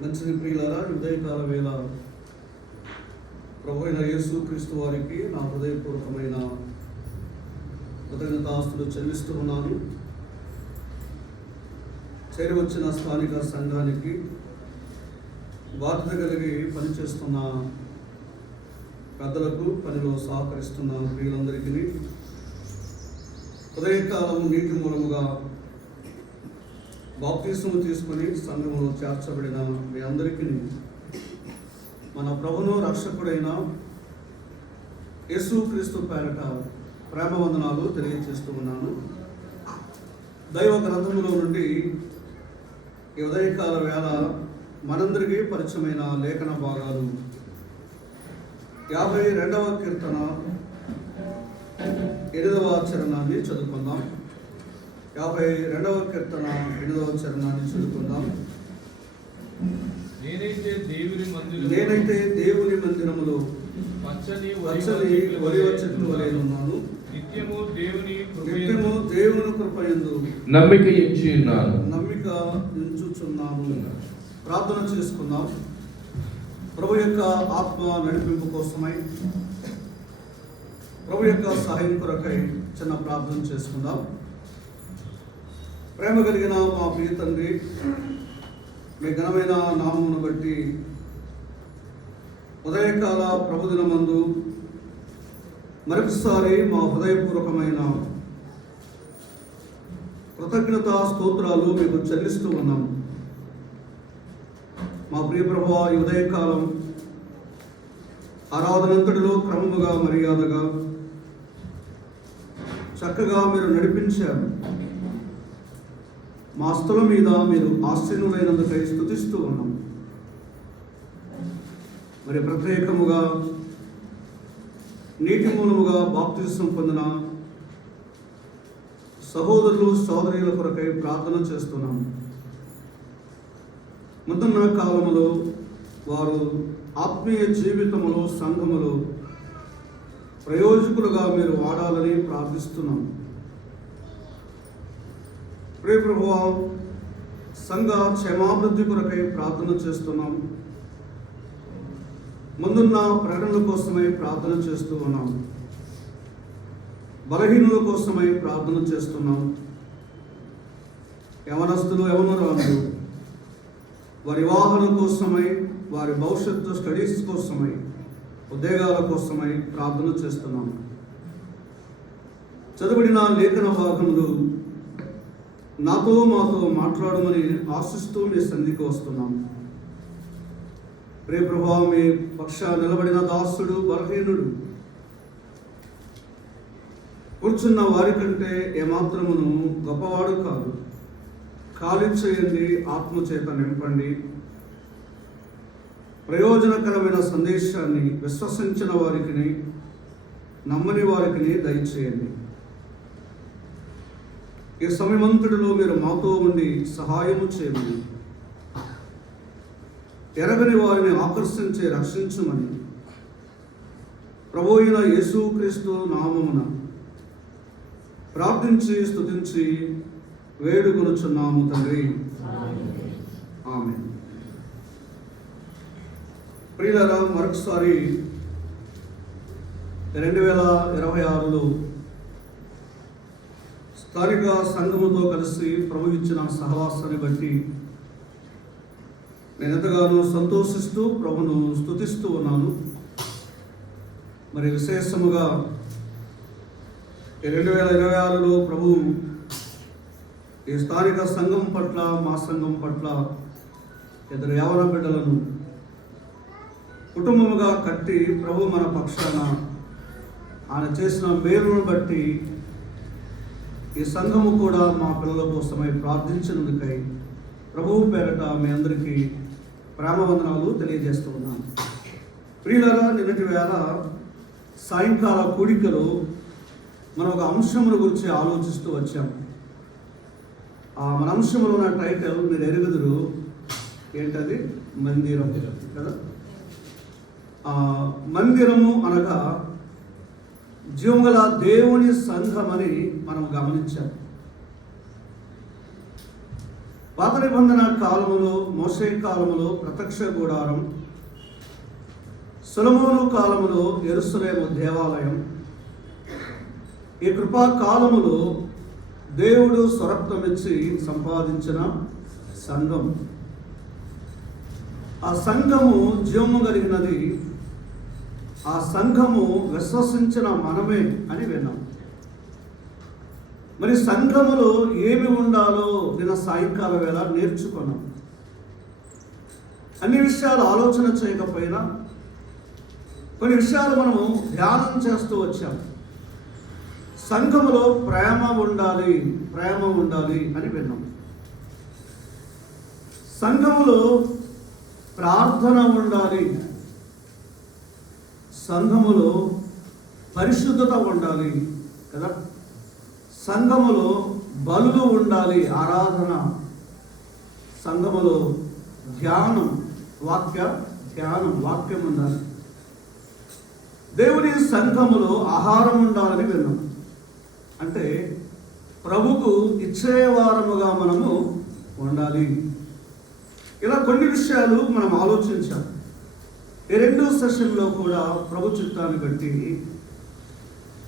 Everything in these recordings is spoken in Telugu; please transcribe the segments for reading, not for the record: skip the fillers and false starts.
మంచిది ప్రియులారా, ఉదయకాల వేళ ప్రభు అయిన యేసుక్రీస్తు వారికి నా హృదయపూర్వకమైన కృతజ్ఞతాస్తులు చెల్లిస్తూ ఉన్నాను. చేరవచ్చిన స్థానిక సంఘానికి బాధ్యత కలిగి పనిచేస్తున్న పెద్దలకు, పనిలో సహకరిస్తున్న ప్రియులందరికీ ఉదయకాలం నీటి మూలముగా బాప్తిస్మము తీసుకొని సంఘములో చేర్చబడిన మీ అందరికీ మన ప్రభువును రక్షకుడైన యేసుక్రీస్తు పేరట ప్రేమ వందనాలు తెలియజేస్తూ ఉన్నాను. దైవ గ్రంథములో నుండి ఈ ఉదయకాల వేళ మనందరికీ పరిచయమైన లేఖన భాగాలు 52వ కీర్తన 8వ చరణాన్ని చదువుకుందాం. 52వ కీర్తన 8వ చరణాన్ని చదువుకుందాం. నేనైతే దేవుని మందిరములో పచ్చని ఒలివ చెట్టు వలె ఉన్నాను. నిత్యము దేవుని కృపయందు నమ్మిక ఎంచుచున్నాను. ప్రార్థన చేసుకుందాం. ప్రభు యొక్క ఆత్మ నడిపింపు కోసమై, ప్రభు యొక్క సహాయం కొరకై చిన్న ప్రార్థన చేసుకుందాం. ప్రేమ కలిగిన మా ప్రియ తండ్రి, మీ ఘనమైన నామమును బట్టి ఉదయకాల ప్రభుదినమందు మరొకసారి మా హృదయపూర్వకమైన కృతజ్ఞత స్తోత్రాలు మీకు చెల్లిస్తూ ఉన్నాం. మా ప్రియ ప్రభువా, ఈ ఉదయకాలం ఆరాధనంతటిలో క్రమముగా, మర్యాదగా, చక్కగా మీరు నడిపించారు. మా స్థలం మీద మీరు ఆశీనులైనందుకై స్తుతిస్తూ ఉన్నాం. మరి ప్రత్యేకముగా నీటి మూలముగా బాప్తిస్మం పొందిన సహోదరులు, సోదరుల కొరకై ప్రార్థన చేస్తున్నాం. ముందున్న కాలములో వారు ఆత్మీయ జీవితములో, సంఘములో ప్రయోజకులుగా మీరు వాడాలని ప్రార్థిస్తున్నాం. ప్రియ ప్రభువా, సంఘ క్షేమాభివృద్ధి కొరకై ప్రార్థన చేస్తున్నాం. ముందున్న ప్రకటనల కోసమై ప్రార్థన చేస్తూ ఉన్నాం. బలహీనుల కోసమై ప్రార్థన చేస్తున్నాం. యవనస్తులు, యవనరాలు వారి వివాహాల కోసమై, వారి భవిష్యత్తు స్టడీస్ కోసమై, ఉద్యోగాల కోసమై ప్రార్థన చేస్తున్నాం. చదవబడిన లేఖన భాగములు మాతో మాట్లాడమని ఆశిస్తూ మీ సన్నిధికి వస్తున్నాం. ప్రియ ప్రభువా, మీ పక్షాన నిలబడిన దాసుడు బలహీనుడు, కూర్చున్న వారి కంటే ఏమాత్రమును గొప్పవాడు కాదు. ఖాళీ చేయండి, ఆత్మచేత నింపండి. ప్రయోజనకరమైన సందేశాన్ని విశ్వసించిన వారికి, నమ్మని వారికి దయచేయండి. ఈ సమయమంతటిలో మీరు మాతో ఉండి సహాయము చేయమని, ఎరగని వారిని ఆకర్షించి రక్షించమని ప్రభువైన అయిన యేసుక్రీస్తు నామమున ప్రార్థించి స్తుతించి వేడుకొనుచున్నాము తండ్రి, ఆమేన్. ప్రియులారా, మరొకసారి 2026లో స్థానిక సంఘముతో కలిసి ప్రభు ఇచ్చిన సహవాసాన్ని బట్టి నేను ఎంతగానో సంతోషిస్తూ ప్రభును స్తుతిస్తూ ఉన్నాను. మరి విశేషముగా 2026లో ప్రభు ఈ స్థానిక సంఘం పట్ల, మా సంఘం పట్ల ఇద్దరు యవన బిడ్డలను కుటుంబముగా కట్టి ప్రభు మన పక్షాన ఆయన చేసిన మేలును బట్టి ఈ సంఘము కూడా మా పిల్లల కోసమై ప్రార్థించినందుకై ప్రభువు పేరట మీ అందరికీ ప్రేమ వందనాలు తెలియజేస్తూ ఉన్నాను. ప్రియులారా, నిన్నటి వేళ సాయంకాల కూడికలో మనం ఒక అంశముల గురించి ఆలోచిస్తూ వచ్చాం. మన అంశంలో ఉన్న టైటిల్ మీరు ఎరుగుదురు, ఏంటది? మందిరం కదా. మందిరము అనగా జీవగల దేవుని సంఘం అని మనం గమనించాం. పాత నిబంధన కాలములో, మోషే కాలములో ప్రత్యక్ష గుడారం, సొలొమోను కాలములో యెరూషలేము దేవాలయం, ఈ కృపా కాలములో దేవుడు స్వరత్వమిచ్చి సంపాదించిన సంఘం. ఆ సంఘము జీవము కలిగినది, ఆ సంఘము విశ్వసించిన మనమే అని విన్నాం. మరి సంఘములో ఏమి ఉండాలో నిన్న సాయంకాల వేళ నేర్చుకున్నాం. అన్ని విషయాలు ఆలోచన చేయకపోయినా కొన్ని విషయాలు మనము ధ్యానం చేస్తూ వచ్చాం. సంఘములో ప్రేమ ఉండాలి, ప్రేమ ఉండాలి అని విన్నాం. సంఘములో ప్రార్థన ఉండాలి, సంఘములో పరిశుద్ధత ఉండాలి కదా, సంఘములో బలులు ఉండాలి, ఆరాధన, సంఘములో ధ్యానం, వాక్యం ఉండాలి, దేవుని సంఘములో ఆహారం ఉండాలని విన్నాం. అంటే ప్రభుకు ఇచ్చేవారముగా మనము ఉండాలి. ఇలా కొన్ని విషయాలు మనం ఆలోచించాం. ఈ 2వ సెషన్లో కూడా ప్రభు చిత్తాన్ని బట్టి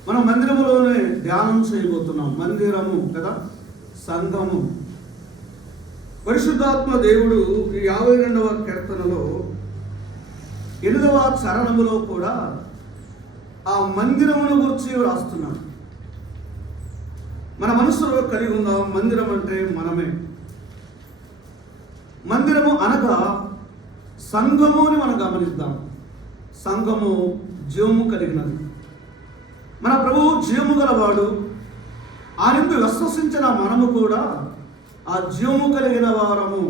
మనం మందిరములోనే ధ్యానం చేయబోతున్నాం. మందిరము కదా, సంఘము. పరిశుద్ధాత్మ దేవుడు ఈ 52వ కీర్తనలో 8వ చరణములో కూడా ఆ మందిరమును గురించి రాస్తున్నాడు. మన మనసులో కలిగి ఉందాం, మందిరం అంటే మనమే. మందిరము అనగా సంఘము అని మనం గమనిద్దాం. సంఘము జీవము కలిగినది. మన ప్రభువు జీవము గలవాడు. ఆయనందు విశ్వసించిన మనము కూడా ఆ జీవము కలిగిన వారము.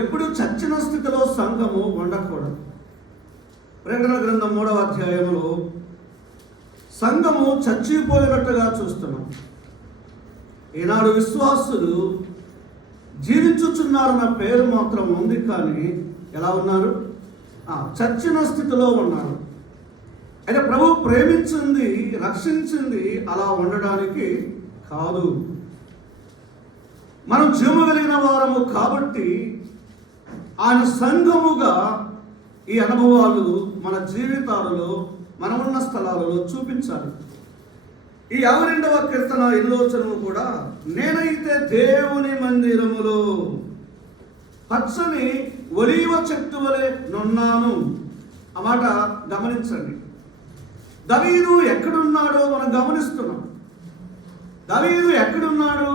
ఎప్పుడు చచ్చిన స్థితిలో సంఘము ఉండకూడదు. ప్రకటన గ్రంథం 3వ అధ్యాయంలో సంఘము చచ్చిపోయినట్టుగా చూస్తున్నాం. ఈనాడు విశ్వాసులు జీవించుచున్నారన్న పేరు మాత్రం ఉంది, కానీ ఎలా ఉన్నారు? చచ్చిన స్థితిలో ఉన్నారు. అయితే ప్రభు ప్రేమించింది, రక్షించింది అలా ఉండడానికి కాదు. మనం జీవము కలిగిన వారము కాబట్టి ఆయన సంఘముగా ఈ అనుభవాలు మన జీవితాలలో, మనమున్న స్థలాలలో చూపించాలి. ఈ 52వ కీర్తన 8వ వచనము కూడా, నేనైతే దేవుని మందిరములో పచ్చని ఒలీవ చెట్టు వలె నున్నాను. ఆ మాట గమనించండి. దావీదు ఎక్కడున్నాడో మనం గమనిస్తున్నాం. దావీదు ఎక్కడున్నాడు?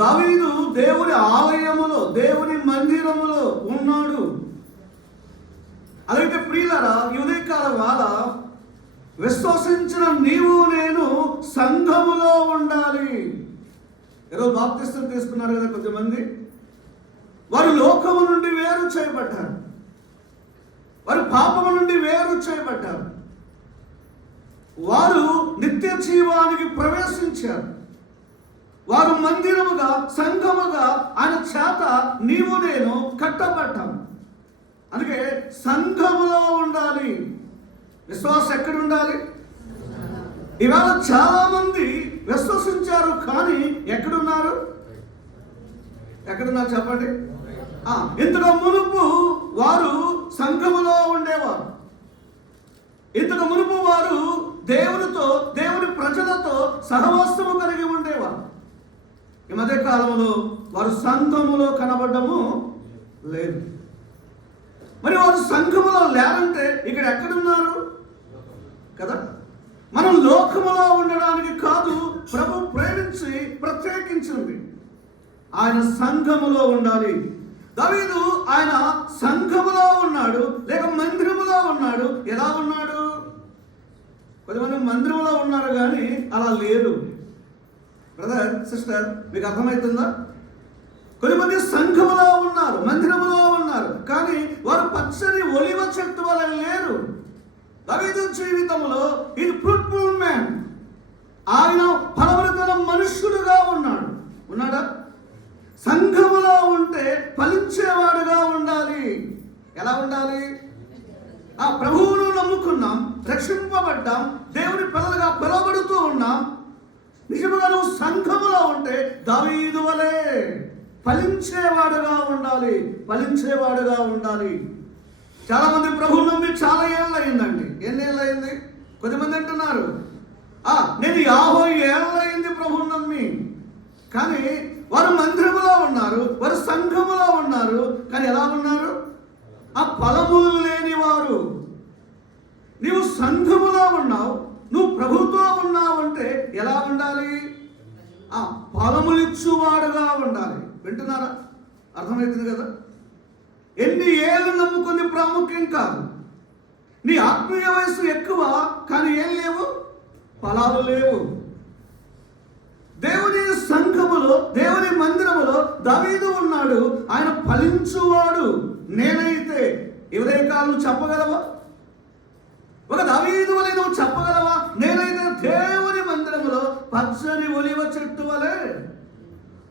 దావీదు దేవుని ఆలయములో, దేవుని మందిరములో ఉన్నాడు. అలాగే ప్రియులారా, ఈ ఉదయకాల వేళ విశ్వసించిన నీవు నేను సంఘములో ఉండాలి. ఏదో బాప్తిస్తం తీసుకున్నారు కదా కొంతమంది. వారు లోకము నుండి వేరు చేయబడ్డారు, వారు పాపము నుండి వేరు చేయబడ్డారు, వారు నిత్య జీవానికి ప్రవేశించారు. వారు మందిరముగా, సంఘముగా ఆయన చేత నీవు నేను కట్టబడ్డాం. అందుకే సంఘములో ఉండాలి. విశ్వాసం ఎక్కడ ఉండాలి? ఇవాళ చాలా మంది విశ్వసించారు, కానీ ఎక్కడున్నారు చెప్పండి. ఇంతకు మునుపు వారు సంఘములో ఉండేవారు. ఇంతకు మునుపు వారు దేవునితో, దేవుని ప్రజలతో సహవాసము కలిగి ఉండేవారు. ఈ మధ్య కాలంలో వారు సంఘములో కనబడము లేదు. మరి వారు సంఘములో లేరంటే ఇక్కడ ఎక్కడున్నారు కదా? మనం లోకములో ఉండడానికి కాదు, ప్రభు ప్రేమించి ప్రత్యేకించింది ఆయన సంఘములో ఉండాలి. దావీదు ఆయన సంఘములో ఉన్నాడు, లేక మందిరములో ఉన్నాడు. ఎలా ఉన్నాడు? కొంతమంది మందిరంలో ఉన్నారు కానీ అలా లేరు. బ్రదర్, సిస్టర్, మీకు అర్థమవుతుందా? కొంతమంది సంఘములో ఉన్నారు, మందిరములో ఉన్నారు, కానీ వారు పచ్చని ఒలివ చెట్టు వలె లేరు. దావీదు జీవితంలో ఇది ఫ్రూట్ఫుల్ మ్యాన్. ఆయన ఫలవత్తైన మనుష్యుడుగా ఉన్నాడా? సంఘములో ఉంటే ఫలించేవాడుగా ఉండాలి. ఎలా ఉండాలి? ఆ ప్రభువును నమ్ముకున్నాం, రక్షింపబడ్డాం, దేవుని పిల్లలుగా పిలువబడుతూ ఉన్నాం. నిజముగా నువ్వు సంఘములో ఉంటే దావీదు వలె ఫలించేవాడుగా ఉండాలి, ఫలించేవాడుగా ఉండాలి. చాలా మంది ప్రభువు నమ్మి చాలా ఏళ్ళు అయిందండి. ఎన్ని ఏళ్ళు అయింది? కొద్దిమంది అంటున్నారు నేను 50 ఏళ్ళు అయింది ప్రభువు నమ్మి. కానీ వారు మందిరములో ఉన్నారు, వారు సంఘములో ఉన్నారు, కానీ ఎలా ఉన్నారు? ఆ ఫలములు లేని వారు. నీవు సంఘములో ఉన్నావు, నువ్వు ప్రభుతో ఉన్నావు అంటే ఎలా ఉండాలి? ఆ ఫలములిచ్చువాడుగా ఉండాలి. వింటున్నారా? అర్థమవుతుంది కదా? ఎన్ని ఏళ్ళు నమ్ముకుంది ప్రాముఖ్యం కాదు. నీ ఆత్మీయ వయసు ఎక్కువ, కానీ ఏం లేవు, ఫలాలు లేవు. దేవుని సంఘములో, దేవుని మందిరములో దావీదు ఉన్నాడు, ఆయన ఫలించువాడు. నేనైతే ఉదయకాలం చెప్పగలవా? ఒక దావీదు వలె నువ్వు చెప్పగలవా? నేనైతే దేవుని మందిరములో పచ్చని ఒలివ చెట్టు వలె.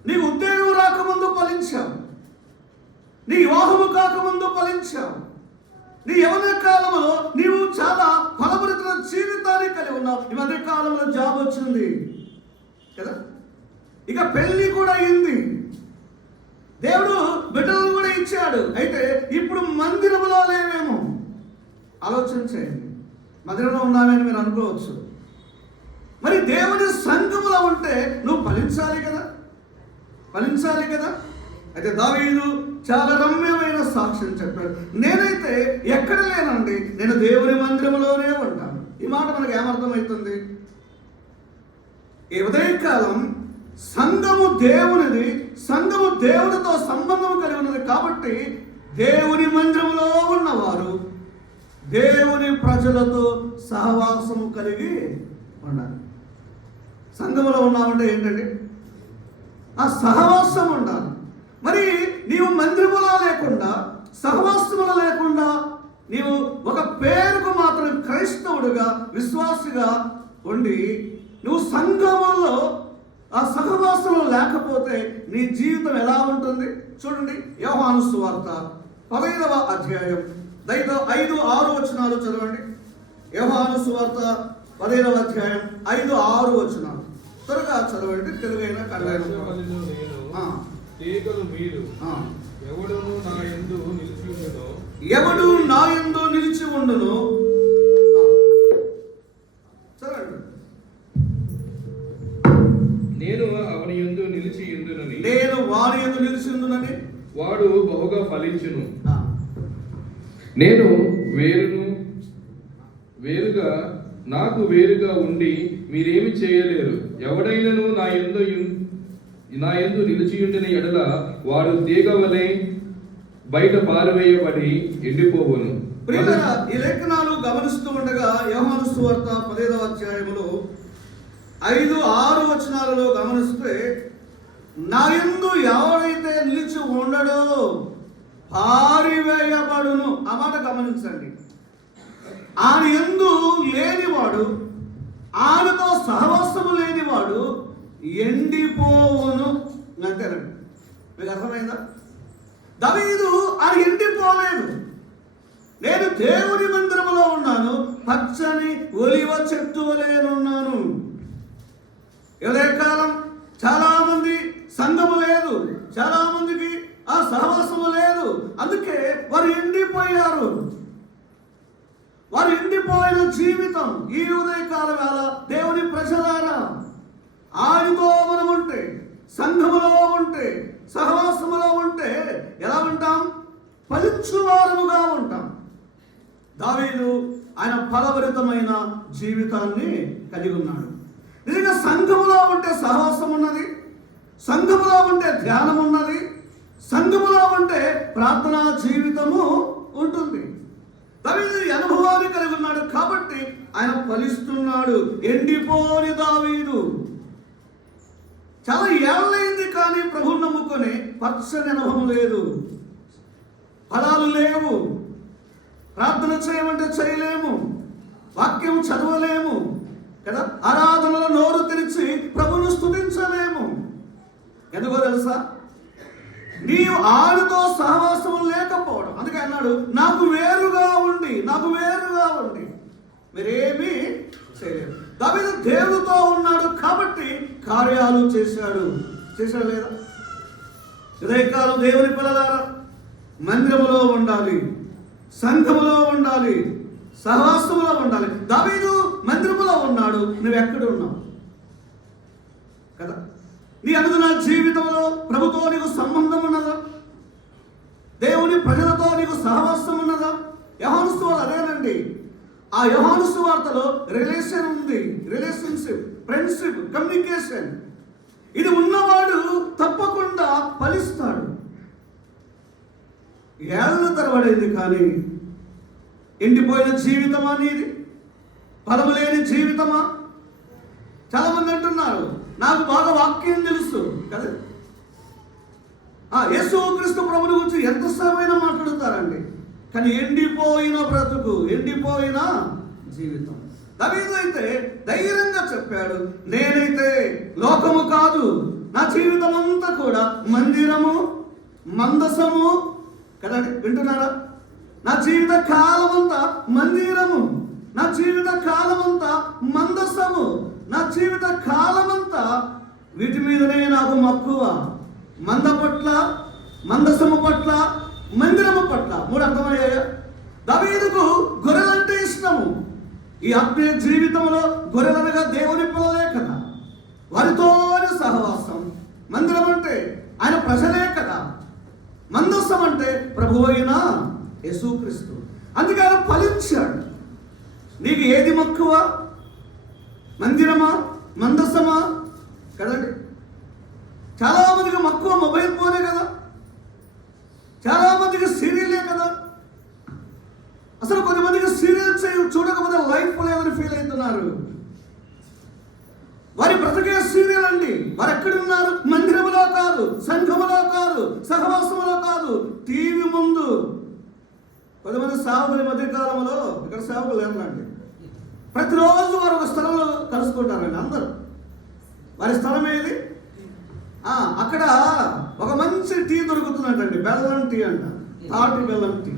నీ ఉద్యోగం రాకముందు ఫలించావు, నీ వివాహము కాకముందు ఫలించావు, నీ యవన కాలంలో నీవు చాలా ఫలభరిత జీవితాన్ని కలిగి ఉన్నావు. ఈ మధ్య కాలంలో జాబ్ వచ్చింది కదా, ఇక పెళ్లి కూడా అయింది, దేవుడు బిడ్డలను కూడా ఇచ్చాడు. అయితే ఇప్పుడు మందిరములో లేవేమో. ఆలోచన చేయండి. మందిరంలో ఉన్నామని మీరు అనుకోవచ్చు, మరి దేవుని సంఘములో ఉంటే నువ్వు ఫలించాలి కదా, ఫలించాలి కదా. అయితే దావీదు చాలా రమ్యమైన సాక్ష్యం చెప్పాడు. నేనైతే ఎక్కడ లేనండి, నేను దేవుని మందిరములోనే ఉంటాను. ఈ మాట మనకు ఏమర్థమవుతుంది? ఈ ఉదయకాలం సంఘము దేవునిది, సంఘము దేవునితో సంబంధం కలిగి ఉన్నది. కాబట్టి దేవుని మందిరములో ఉన్నవారు దేవుని ప్రజలతో సహవాసము కలిగి ఉండాలి. సంఘములో ఉన్నామంటే ఏంటండి? ఆ సహవాసం ఉండాలి. మరి నీవు మందిరములో లేకుండా, సహవాసములో లేకుండా, నీవు ఒక పేరుకు మాత్రం క్రైస్తవుడుగా, విశ్వాసిగా ఉండి నువ్వు సంఘములో ఆ సహవాసంలో లేకపోతే నీ జీవితం ఎలా ఉంటుంది? చూడండి, యోహాను సువార్త 15వ అధ్యాయం 5-6 వచనాలు చదవండి. యోహాను సువార్త 15వ అధ్యాయం 5-6 వచనాలు త్వరగా చదవండి. తెలుగైనా కన్నడ. ఎవడు నా యందు నిలిచి ఉండునో చదవండి. నేను అవని యందు నిలిచి ఉండునని, నేను వాని యందు నిలిచి ఉండునని వాడు బహుగా ఫలించును. నేను వేరుగా నాకు వేరుగా ఉండి మీరేమి చేయలేరు. ఎవడైనను నా యందు నిలిచియుండిన ఎడల వాడు తీగ వలె బయట పారవేయబడి ఎండిపోవును. ప్రియులారా, ఈ లేఖనాలు గమనిస్తూ ఉండగా యోహాను సువార్త 15వ అధ్యాయములో 5-6 వచనాలలో గమనిస్తే, నా యందు ఎవరైతే నిలిచి ఉండడో పారివేయబడును. ఆ మాట గమనించండి. ఆయన యందు లేనివాడు, ఆయనతో సహవాసము లేనివాడు ఎండిపోవును. అంతేనండి. మీకు అర్థమైందా? దావీదు ఆయన ఎండిపోలేదు. నేను దేవుని మందిరములో ఉన్నాను, పచ్చని ఒలివ చెట్టు వలెనున్నాను. ఉదయకాలం చాలా మంది సంఘము లేదు, చాలా మందికి ఆ సహవాసము లేదు, అందుకే వారు ఎండిపోయారు. వారు ఎండిపోయిన జీవితం. ఈ ఉదయకాల వేళ దేవుని ప్రజలారా, ఆయనతో మనం ఉంటే, సంఘములో ఉంటే, సహవాసములో ఉంటే ఎలా ఉంటాం? ఫలించువారముగా ఉంటాం. దావీదు ఆయన ఫలభరితమైన జీవితాన్ని కలిగి ఉన్నాడు. నిజంగా సంఘములో ఉంటే సహవాసం ఉన్నది, సంఘములో ఉంటే ధ్యానం ఉన్నది, సంఘములో ఉంటే ప్రార్థనా జీవితము ఉంటుంది. దావీదు అనుభవాన్ని కలిగి ఉన్నాడు కాబట్టి ఆయన ఫలిస్తున్నాడు. ఎండిపోని దావీదు చాలా ఏళ్ళైంది, కానీ ప్రభువుని నమ్ముకొని పచ్చని అనుభవం లేదు, ఫలాలు లేవు. ప్రార్థన చేయమంటే చేయలేము, వాక్యం చదవలేము కదా, ఆరాధనలో నోరు తెరిచి ప్రభువును స్తుతించలేము. ఎందుకో తెలుసా? నీవు ఆయనతో సహవాసం లేకపోవడం. అందుకే అన్నాడు, నాకు వేరుగా ఉండి మీరేమీ చేయలేరు. దావీదు దేవునితో ఉన్నాడు కాబట్టి కార్యాలు చేశాడు లేదా? ఉదయకాలం దేవుని పిల్లలారా, మందిరములో ఉండాలి, సంఘములో ఉండాలి, సహవాసములో ఉండాలి. దావీదు మందిరములో ఉన్నాడు, నువ్వు ఎక్కడ ఉన్నావు కదా? నీ అనుదిన జీవితంలో ప్రభుతో నీకు సంబంధం ఉన్నదా? దేవుని ప్రజలతో నీకు సహవాసం ఉన్నదా? యోహాను సువార్త అదేనండి. ఆ యోహాను సువార్తలో రిలేషన్ ఉంది, రిలేషన్షిప్, ఫ్రెండ్షిప్, కమ్యూనికేషన్. ఇది ఉన్నవాడు తప్పకుండా ఫలిస్తాడు. ఏళ్ళ తరబడైంది కానీ ఎండిపోయిన జీవితమా నీది? ఫలము లేని జీవితమా? చాలా మంది అంటున్నారు, నాకు బాగా వాక్యం తెలుసు కదా. యేసుక్రీస్తు ప్రభుని గురించి ఎంత సమయమైనా మాట్లాడుతారండి, కానీ ఎండిపోయిన బ్రతుకు, ఎండిపోయిన జీవితం. దావీదు అయితే ధైర్యంగా చెప్పాడు, నేనైతే లోకము కాదు, నా జీవితం అంతా కూడా మందిరము, మందసము కదండి. వింటున్నారా? నా జీవిత కాలం అంతా మందిరము, నా జీవిత కాలం అంతా మందసము, నా జీవిత కాలం అంతా వీటి మీదనే నాకు మక్కువ. మంద పట్ల, మందసము పట్ల, మందిరము పట్ల. మూడు అర్థమయ్యాయా? దావీదుకు గొర్రెలంటే ఇష్టము. ఈ ఆత్మీయ జీవితంలో గొర్రెలనగా దేవుని పిల్లలే కదా, వారితోనే సహవాసం. మందిరం అంటే ఆయన ప్రజలే కదా, మందసం అంటే ప్రభువు అయిన యేసుక్రీస్తు. అందుకే ఆయన ఫలించాడు. నీకు ఏది మక్కువ? మందిరమా, మందసమా కదండి. చాలా మందికి మక్కువ మొబైల్ ఫోనే కదా, చాలా మందికి సీరియలే కదా. అసలు కొంతమందికి సీరియల్స్ చూడకపోతే లైఫ్ లేదని ఫీల్ అవుతున్నారు. వారి బ్రతికే సీరియల్ అండి. వారు ఎక్కడున్నారు? మందిరములో కాదు, సంఘములో కాదు, సహవాసములో కాదు, టీవీ ముందు. కొంతమంది సేవకులు మధ్య కాలంలో, ఇక్కడ సేవకులు ఏమండి, ప్రతిరోజు వారు ఒక స్థలంలో కలుసుకుంటారండి అందరూ. వారి స్థలం ఏది? అక్కడ ఒక మంచి టీ దొరుకుతుందంటండి, బెల్లం టీ అంట, తాటి బెల్లం టీ.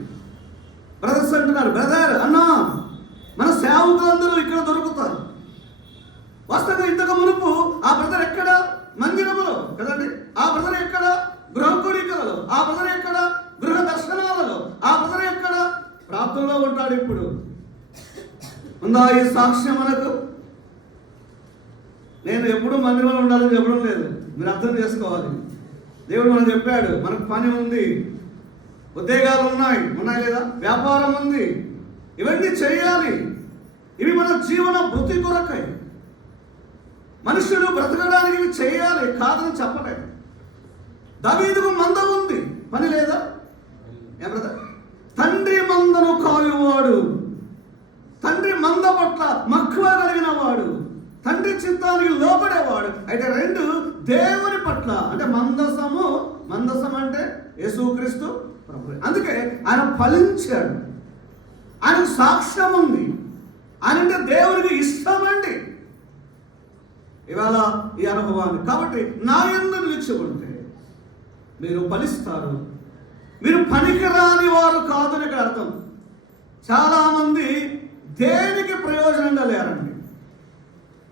బ్రదర్స్ అంటున్నారు, బ్రదర్ అన్నా మన సేవకులందరూ ఇక్కడ దొరుకుతారు. వాస్తవంగా ఇంతకు మునుపు ఆ బ్రదర్ ఎక్కడ? మందిరములో కదండి. ఆ బ్రదర్ ఎక్కడ? గృహ కోరికలలో. ఆ బ్రదర్ ఎక్కడ? గృహ దర్శనాలలో. ఆ బ్రదర్ ఎక్కడ? ప్రార్థనలో ఉంటాడు. ఇప్పుడు ఉందా ఈ సాక్ష్యం మనకు? నేను ఎప్పుడూ మందిరంలో ఉండాలని చెప్పడం లేదు, మీరు అర్థం చేసుకోవాలి. దేవుడు మనకు చెప్పాడు, మనకు పని ఉంది, ఉద్యోగాలు ఉన్నాయి లేదా? వ్యాపారం ఉంది, ఇవన్నీ చేయాలి. ఇవి మన జీవన వృత్తి కొరకై. మనుషులు బ్రతకడానికి ఇవి చేయాలి, కాదని చెప్పలేదు. దావీదుకు మంద ఉంది, పని లేదా? బ్రదర్, తండ్రి మందను కాయువాడు, తండ్రి మంద పట్ల మక్కువ కలిగిన వాడు, తండ్రి చిత్తానికి లోపడేవాడు. అయితే రెండు, దేవుని పట్ల అంటే మందసం అంటే యేసుక్రీస్తు ప్రభు. అందుకే ఆయన ఫలించాడు, ఆయనకు సాక్ష్యం ఉంది, ఆయన అంటే దేవునికి ఇష్టమండి. ఇవాళ ఈ అనుభవాన్ని కాబట్టి నా యందు నిలిచి ఉంటే మీరు ఫలిస్తారు. మీరు పనికిరాని వారు కాదని ఇక్కడ అర్థం. చాలామంది దేనికి ప్రయోజనంగా లేరండి.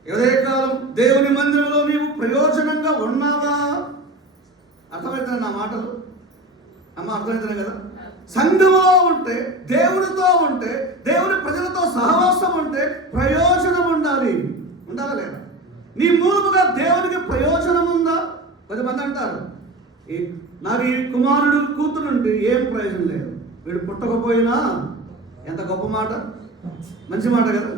ఉదయకాలం దేవుని మందిరంలో నీవు ప్రయోజనంగా ఉన్నావా? అర్థమవుతుంది నా మాటలు? అమ్మ అర్థమవుతుంది కదా? సంఘములో ఉంటే, దేవునితో ఉంటే, దేవుని ప్రజలతో సహవాసం ఉంటే ప్రయోజనం ఉండాలా లేదా? నీ మూలముగా దేవునికి ప్రయోజనం ఉందా? 10 మంది అంటారు, నాకు ఈ కుమారుడు కూతురుంటే ఏం ప్రయోజనం లేదు, వీడు పుట్టకపోయినా. ఎంత గొప్ప మాట, మంచి మాట కదా.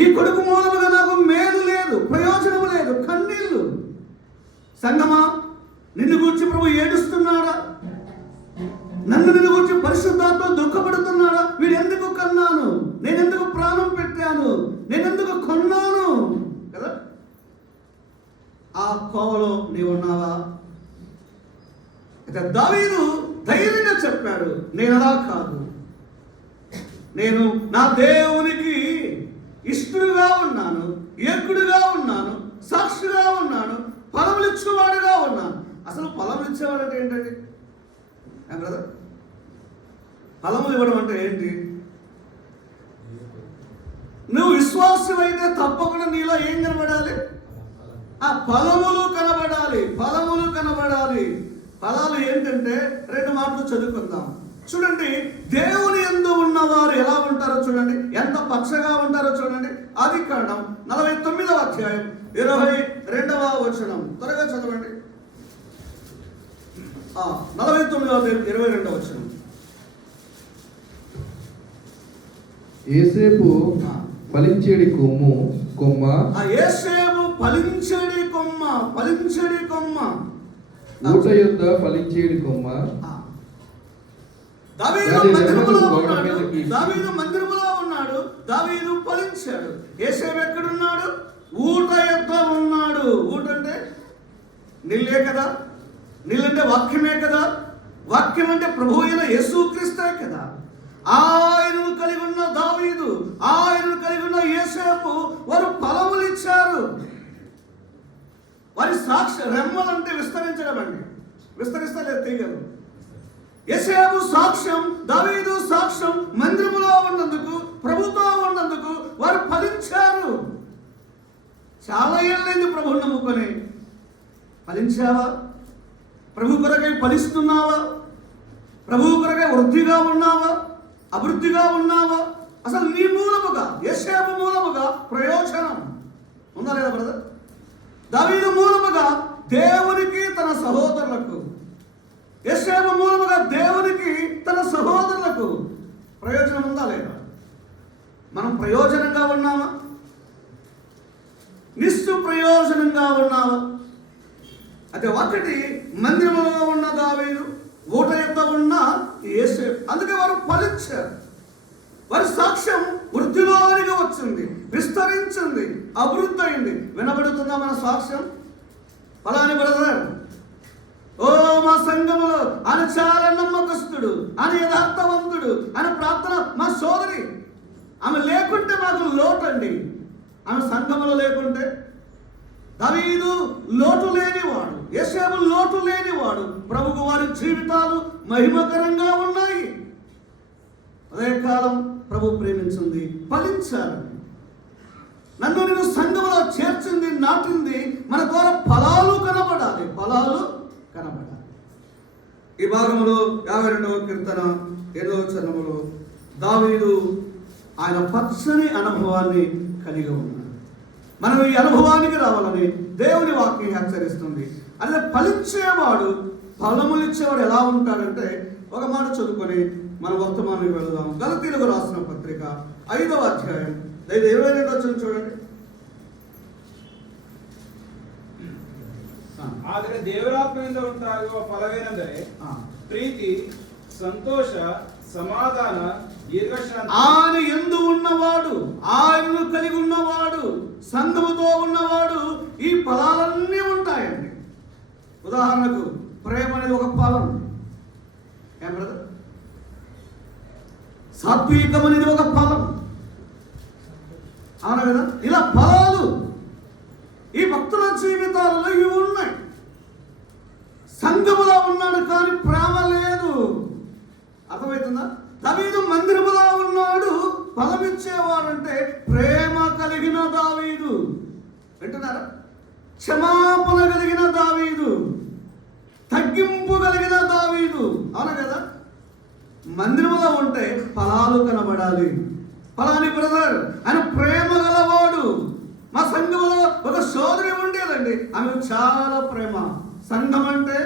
ఈ కొడుకు మూలముగా నాకు మేలు లేదు, ప్రయోజనం లేదు, కన్నీళ్ళు. సంగమా, నిన్ను గురించి ప్రభు ఏడుస్తున్నాడా? నిన్ను గురించి పరిశుద్ధాత్మ దుఃఖపడుతున్నాడా? వీడు ఎందుకు కన్నాను, నేనెందుకు ప్రాణం పెట్టాను, నేనెందుకు కొన్నాను కదా. ఆ కోవలో నీవు ఉన్నావా? అయితే దావీదు ధైర్యంగా చెప్పాడు, నేను అలా కాదు, నేను నా దేవునికి ఇష్టడుగా ఉన్నాను, ఏకుడుగా ఉన్నాను, సాక్షిగా ఉన్నాను, ఫలములు ఇచ్చేవాడుగా ఉన్నాను. అసలు ఫలములు ఇచ్చేవాడు అంటే ఏంటండి బ్రదర్? ఫలములు ఇవ్వడం అంటే ఏంటి? నువ్వు విశ్వాసమైతే తప్పకుండా నీలో ఏం కనబడాలి? ఆ ఫలములు కనబడాలి. ఫలములు కనబడాలి. ఫలాలు ఏంటంటే 2 మాటలు చదువుకుందాం. చూడండి, దేవుని యందు ఉన్నవారు ఎలా ఉంటారో చూడండి, ఎంత పచ్చగా ఉంటారో చూడండి. ఆదికాండం 49వ అధ్యాయం 22వ వచనం. త్వరగా చదవండి. 49:22 వచనం. యేసేపు ఫలించేడి కొమ్మ యేసేపు ఫలించేడి కొమ్మ. ఫలించేడి కొమ్మ. ఊట యొద్ద ఫలించేడి కొమ్మ. దావీదు మందిరములో ఉన్నాడు. దావీదు ఫలించాడు. యేసేపు ఎక్కడున్నాడు? ఊట యొద్ద ఉన్నాడు. ఊట అంటే నీళ్ళే కదా. నీళ్ళంటే వాక్యమే కదా. వాక్యం అంటే ప్రభువు అయిన యేసుక్రీస్తే కదా. ఆయనను కలిగి ఉన్న దావీదు, ఆయనను కలిగి ఉన్న యేసేపు వారు ఫలములు ఇచ్చారు. వారి సాక్ష్య రెమ్మలంటే విస్తరించడం అండి. విస్తరిస్తా లేదు తీగలు. యేసేపు సాక్ష్యం, దావీదు సాక్ష్యం మందిరములో ఉన్నందుకు, ప్రభుతో ఉన్నందుకు వారు ఫలించారు. చాలా ఏళ్ళైంది ప్రభువుని నమ్ముకొని. ఫలించావా? ప్రభు కొరకై ఫలిస్తున్నావా? ప్రభు కొరకై వృద్ధిగా ఉన్నావా? అభివృద్ధిగా ఉన్నావా? అసలు నీ మూలముగా, యేసేపు మూలముగా ప్రయోజనం ఉందా లేదా బ్రదర్? దావీదు మూలముగా దేవునికి తన సహోదరులకు, యేసేపు మూలముగా దేవునికి తన సహోదరులకు ప్రయోజనం ఉందా లేదా? మనం ప్రయోజనంగా ఉన్నామా? ప్రయోజనంగా ఉన్నావా? అదే ఒకటి మందిరములో ఉన్న దావీదు, ఊట యొక్క ఉన్న యేసేపు. అందుకే వారు ఫలించారు. వారి సాక్ష్యం వృద్ధిలోనికి వచ్చింది, విస్తరించింది, అభివృద్ధి అయింది. వినబడుతుందా మన సాక్ష్యం? ఫలాని బ్రదర్, ఓ మా సంఘములో ఆయన చాలా నమ్మకస్తుడు, ఆయన యథార్థవంతుడు, ఆయన ప్రార్థన మా సోదరి, ఆమె లేకుంటే మాకు లోటండి. ఆమె సంఘములో లేకుంటే దావీదు లోటు లేనివాడు, యేసేపు లోటు లేనివాడు. ప్రభువు వారి జీవితాలు మహిమకరంగా ఉన్నాయి. అదే కాలం ప్రభు ప్రేమించింది, ఫలించాలని. నన్ను నేను సంఘములో చేర్చింది, నాటింది. మన ద్వారా ఫలాలు కనబడాలి, ఫలాలు కనబడాలి. ఈ భాగంలో 52వ కీర్తన 7వ చరణములో దావీదు ఆయన పచ్చని అనుభవాన్ని కలిగి ఉన్నాడు. మనం ఈ అనుభవానికి రావాలని దేవుని వాక్యం హెచ్చరిస్తుంది. అదే ఫలించేవాడు, ఫలములు ఇచ్చేవాడు ఎలా ఉంటాడంటే, ఒక మాట చదువుకొని మన వర్తమానానికి వెళదాం. గలతీయులకు రాసిన పత్రిక 5వ అధ్యాయం 22వ వచనం చూడండి. ಆದರೆ ದೇವರಾತ್ಮದಿಂದ ಉಂಟಾಗುವ ಫಲವೇನೆಂದರೆ ಪ್ರೀತಿ, ಸಂತೋಷ, సమాధాన, దీర్ఘశాంతి. ఆయన యందు ఉన్నవాడు, ఆయనను కలిగి ఉన్నవాడు, సంఘముతో ఉన్నవాడు, ఈ ఫలాలన్నీ ఉంటాయండి. ఉదాహరణకు ప్రేమ అనేది ఒక ఫలం. ఏం బ్రదర్? సాత్వికం అనేది ఒక ఫలం, అవునా కదా? ఇలా ఫలాలు ఈ భక్తుల జీవితాలలో ఇవి ఉన్నాయి. సంఘములో ఉన్నాడు కానీ ప్రేమ లేదు. అర్థమవుతుందా? దావీదు మందిరములో ఉన్నాడు, ఫలమిచ్చేవాడంటే ప్రేమ కలిగిన దావీదు. వింటున్నారా? క్షమాపణ కలిగిన దావీదు, తగ్గింపు కలిగిన దావీదు, అవునా కదా? మందిరములో ఉంటే ఫలాలు కనబడాలి. ఫలాని బ్రదర్ ఆయన ప్రేమ గలవాడు. మా సంఘములో ఒక సోదరి ఉండేదండి, ఆమె చాలా ప్రేమ. సంఘం అంటే,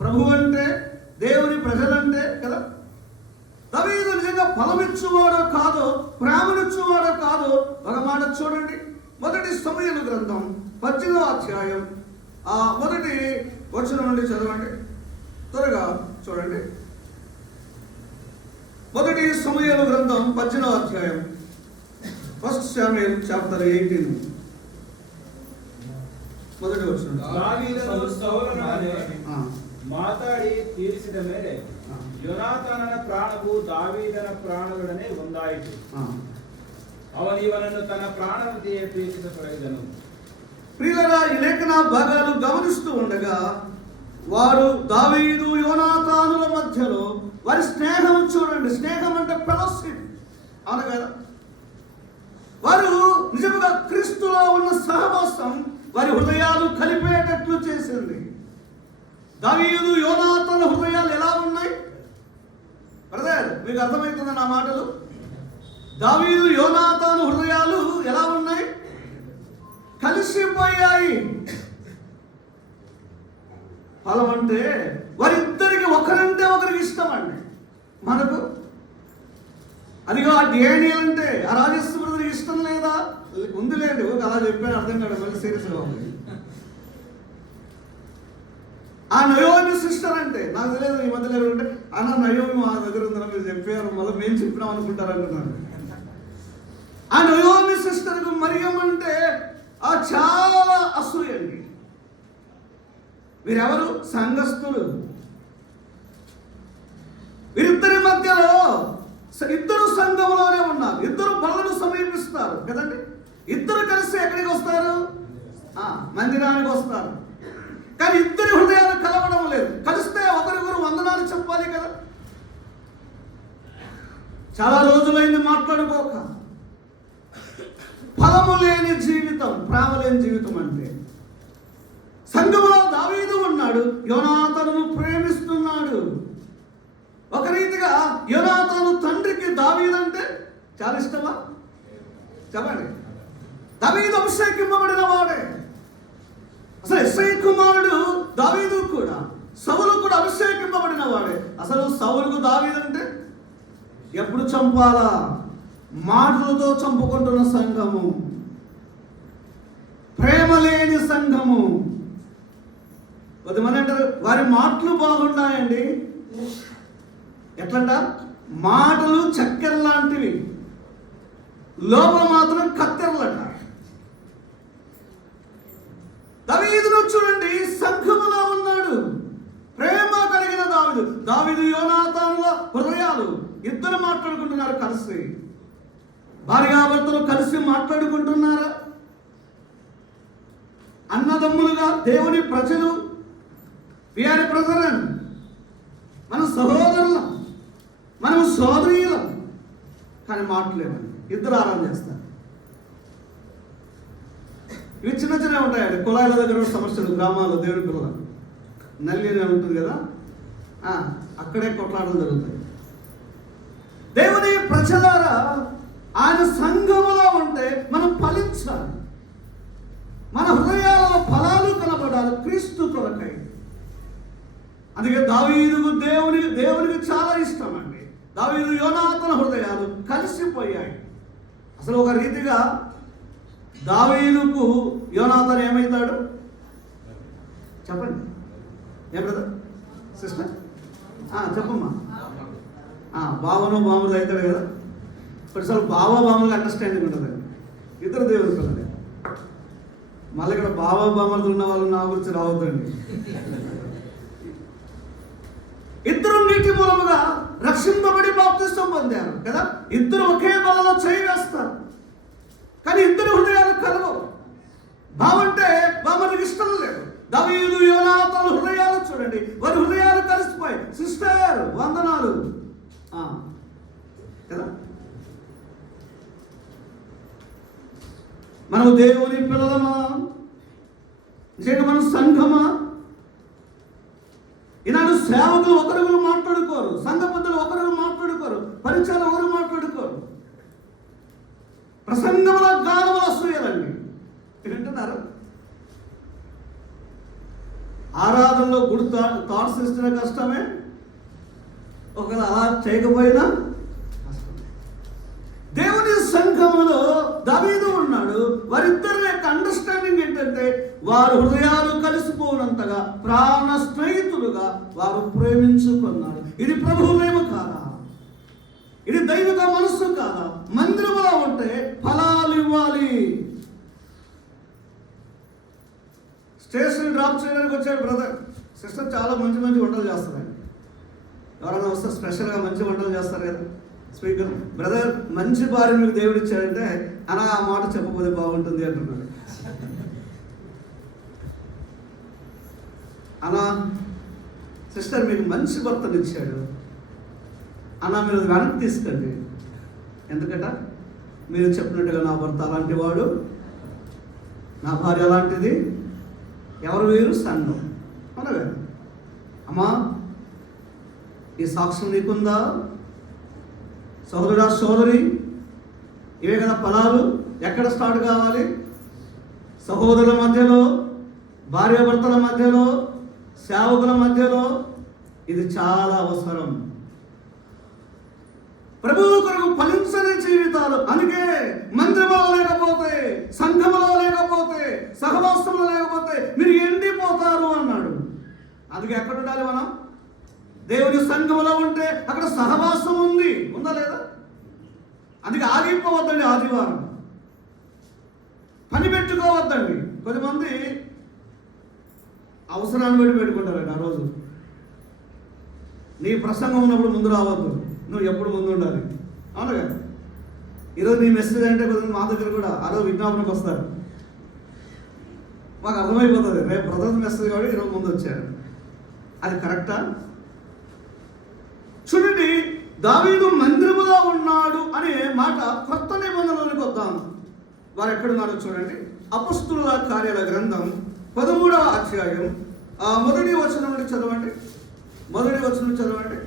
ప్రభు అంటే, దేవుని ప్రజలంటే కదా. దావీదు నిజంగా ఫలమిచ్చువాడో కాదో, ప్రేమనిచ్చువాడో కాదో ఒక మాట చూడండి. మొదటి సమూయేలు గ్రంథం 18వ అధ్యాయం 1వ వచనం నుండి చదవండి. త్వరగా చూడండి. మొదటి సమూయేలు గ్రంథం 18వ అధ్యాయం, 1 Samuel chapter 18 ಮೊದಲ ವಚನ. ದಾವೀದನು ಸೌಲನೊಡನೆ ಮಾತಾಡಿ ತೀರಿಸಿದ ಮೇಲೆ ಯೋನಾತಾನನ ಪ್ರಾಣವು ದಾವೀದನ ಪ್ರಾಣಗಳನ್ನೇ ಒಂದಾಯಿತು. ಅವನು ಇವನನ್ನು ತನ್ನ ಪ್ರಾಣದಂತೆಯೇ ಪ್ರೀತಿಸತೊಡಗಿದನು. ప్రియులారా, ఈ లేఖన భాగాలు గమనిస్తూ ఉండగా వారు దావీదు యోనాతానుల మధ్యలో వారి స్నేహం చూడండి. స్నేహం అంటే ఫెలోషిప్, అవును కదా? వారు నిజముగా క్రీస్తులో ఉన్న సహవాసం వారి హృదయాలు కలిపేటట్లు చేసింది. దావీదు యోనాతాను హృదయాలు ఎలా ఉన్నాయి? బ్రదర్, మీకు అర్థమవుతుందా నా మాటలు? దావీదు యోనాతాను హృదయాలు ఎలా ఉన్నాయి? కలిసిపోయాయి. ఫలం అంటే వారిద్దరికి ఒకరంటే ఒకరికి ఇష్టం అండి. మనకు అదిగో ఆ డేనియల్ అంటే ఆ రాజేశ్వర బ్రదర్కి ఇష్టం లేదా? ఉందిలేండి, అలా చెప్పాను అర్థం కాదు, మళ్ళీ సీరియస్గా ఉంది. ఆ నయోమి సిస్టర్ అంటే నాకు తెలియదు, ఈ మధ్యలో ఎవరంటే అన్న నయోమి మా దగ్గర ఉందని మీరు చెప్పారు, మళ్ళీ మేము చెప్పినాం అనుకుంటారు అనుకున్నాను. ఆ నయోమి సిస్టర్కు మరియం అంటే ఆ చాలా అసూయ అండి. వీరెవరు? సంఘస్థులు. వీరిద్దరి మధ్యలో ఇద్దరు సంఘంలోనే ఉన్నారు, ఇద్దరు బలను సమీపిస్తారు కదండి. ఇద్దరు కలిసి ఎక్కడికి వస్తారు? మందిరానికి వస్తారు. కానీ ఇద్దరి హృదయాలు కలవడం లేదు. కలిస్తే ఒకరికొకరు వందనాలు చెప్పాలి కదా. చాలా రోజులైంది మాట్లాడుకోక. ఫలము లేని జీవితం, ప్రేమ లేని జీవితం అంటే. సంఘములో దావీదు ఉన్నాడు, యోనాతానును ప్రేమిస్తున్నాడు. ఒక రీతిగా యోనాతాను తండ్రికి దావీదు అంటే చాలా ఇష్టమా? చెప్పండి. దావీదు అభిషేకింపబడిన వాడే. అసలు యెష్షయి కుమారుడు దావీదు కూడా, సౌలు కూడా అభిషేకింపబడిన వాడే. అసలు సౌలుకు దావీదు అంటే ఎప్పుడు చంపాలా? మాటలతో చంపుకుంటున్న సంఘము, ప్రేమ లేని సంఘము. కొద్దిమంది అంటారు వారి మాటలు బాగున్నాయండి. ఎట్లంట? మాటలు చక్కెర లాంటివి, లోపల మాత్రం కత్తెరలంట. దావీదును చూడండి, సంఘములో ఉన్నాడు, ప్రేమ కలిగిన దావీదు. దావీదు యోనాతానుల హృదయాలు ఇద్దరు మాట్లాడుకుంటున్నారు కలిసి. భార్యాభర్తలు కలిసి మాట్లాడుకుంటున్నారా? అన్నదమ్ములుగా దేవుని ప్రజలు, వీఆర్ బ్రదరన్, మన సహోదరులం, మనం సోదరీయులం. కానీ మాటలేమని ఇద్దరు ఆరాధన చేస్తారు. ఇవి చిన్న చిన్న ఉంటాయండి. కుళాయిల దగ్గర సమస్యలు, గ్రామాల్లో దేవుని పిల్లలు నల్లి అని ఉంటుంది కదా, అక్కడే కొట్లాటలు జరుగుతాయి. దేవుని ప్రజలారా, ఆయన సంఘములో ఉంటే మనం ఫలించాలి. మన హృదయాలలో ఫలాలు కనబడాలి క్రీస్తు కొరకై. అందుకే దావీదుకు దేవునికి చాలా ఇష్టం అండి. దావీదు యోనాతాను హృదయాలు కలిసిపోయాయి. అసలు ఒక రీతిగా దావీదుకు యోనాతాను ఏమవుతాడు చెప్పండి? ఏం బ్రదర్, సిస్టర్ చెప్పమ్మా. బావను బాములు అవుతాడు కదా. కొన్నిసార్లు బావా బాములుగా అండర్స్టాండింగ్ ఉంటుందండి. ఇద్దరు దేవుని పిల్లలే. మళ్ళీ ఇక్కడ బావా బామలు ఉన్న వాళ్ళు నా గురించి రావద్దండి. ఇద్దరు నీటి మూలముగా రక్షింపబడి బాప్తిస్మం పొందారు కదా. ఇద్దరు ఒకే బలలో చేయి వేస్తారు, కానీ ఇద్దరు హృదయాలు కలవవు. బావంటే బామలకు ఇష్టం లేదు. దావీదు యోనాతాను హృదయాలు చూడండి, వారి హృదయాలు కలిసిపోయి. సిస్టర్ వందనాలు కదా. మనము దేవుని పిల్లలమా? మనం సంఘమా? ఈనాడు సేవకులు ఒకరు మాట్లాడుకోరు, సంఘ పెద్దలు ఒకరు మాట్లాడుకోరు, పరిచయాలు ఒకరు మాట్లాడుకోరు. ప్రసంగముల గానముల అసూయలండి. వింటున్నారు? ఆరాధనలో గుడి థాట్స్ ఇస్తున్న కష్టమే, ఒకవేళ అలా చేయకపోయినా కష్టమే. దేవుని సంఘములో దావీదు ఉన్నాడు. వారిద్దరి యొక్క అండర్స్టాండింగ్ ఏంటంటే వారు హృదయాలు కలిసిపోనంతగా ప్రాణ స్నేహితులుగా వారు ప్రేమించుకున్నారు. ఇది ప్రభువుమేమో కాదా? ఇది దైవిక మనస్సు కాదా? మందిరములో ఉంటే ఫలాలు ఇవ్వాలి. స్టేషన్ డ్రాప్ చేయడానికి వచ్చాడు బ్రదర్. సిస్టర్ చాలా మంచి మంచి వంటలు చేస్తారండి. ఎవరైనా వస్తే స్పెషల్గా మంచి వంటలు చేస్తారు కదా. స్పీకర్ బ్రదర్ మంచి భార్య మీకు దేవుడు ఇచ్చాడంటే అలా ఆ మాట చెప్పబోతే బాగుంటుంది అంటున్నాడు. అలా సిస్టర్ మీకు మంచి భర్తను ఇచ్చాడు అన్న, మీరు వెనక్కి తీసుకోండి. ఎందుకంట మీరు చెప్పినట్టుగా నా భర్త అలాంటి వాడు, నా భార్య అలాంటిది. ఎవరు వీరు? సంఘం. అనగా అమ్మా, ఈ సాక్ష్యం నీకుందా? సోదరుడా, సోదరి, ఇవే కదా ఫలాలు. ఎక్కడ స్టార్ట్ కావాలి? సహోదరుల మధ్యలో, భార్యాభర్తల మధ్యలో, సేవకుల మధ్యలో. ఇది చాలా అవసరం. ప్రభువు కొరకు ఫలించని జీవితాలు. అందుకే మందిరంలో లేకపోతే, సంఘములో లేకపోతే, సహవాసంలో లేకపోతే మీరు ఎండిపోతారు అన్నాడు. అందుకే ఎక్కడ ఉండాలి మనం? దేవుని సంఘములో ఉంటే అక్కడ సహవాసం ఉంది, ఉందా లేదా? అందుకే ఆగిపోవద్దండి. ఆదివారం పని పెట్టుకోవద్దండి. కొంతమంది అవసరాన్ని బట్టి పెట్టుకుంటారండి. ఆ రోజు నీ ప్రసంగం ఉన్నప్పుడు ముందు రావద్దు, నువ్వు ఎప్పుడు ముందు ఉండాలి. అవునుగా? ఈరోజు నీ మెసేజ్ అంటే కొంతమంది మా దగ్గర కూడా ఆ రోజు విజ్ఞాపనకు వస్తారు. మాకు అర్థమైపోతుంది, రేపు బ్రదర్ మెసేజ్ కాబట్టి ఈరోజు ముందు వచ్చాడు. అది కరెక్టా? చూడండి, దావీదు మందిరములో ఉన్నాడు అనే మాట కొత్త నిబంధనలోనికి వద్దాం. వారు ఎక్కడున్నారో చూడండి. అపొస్తలుల కార్యాల గ్రంథం 13వ అధ్యాయం మొదటి వచనం నుండి చదవండి. మొదటి వచనం చదవండి.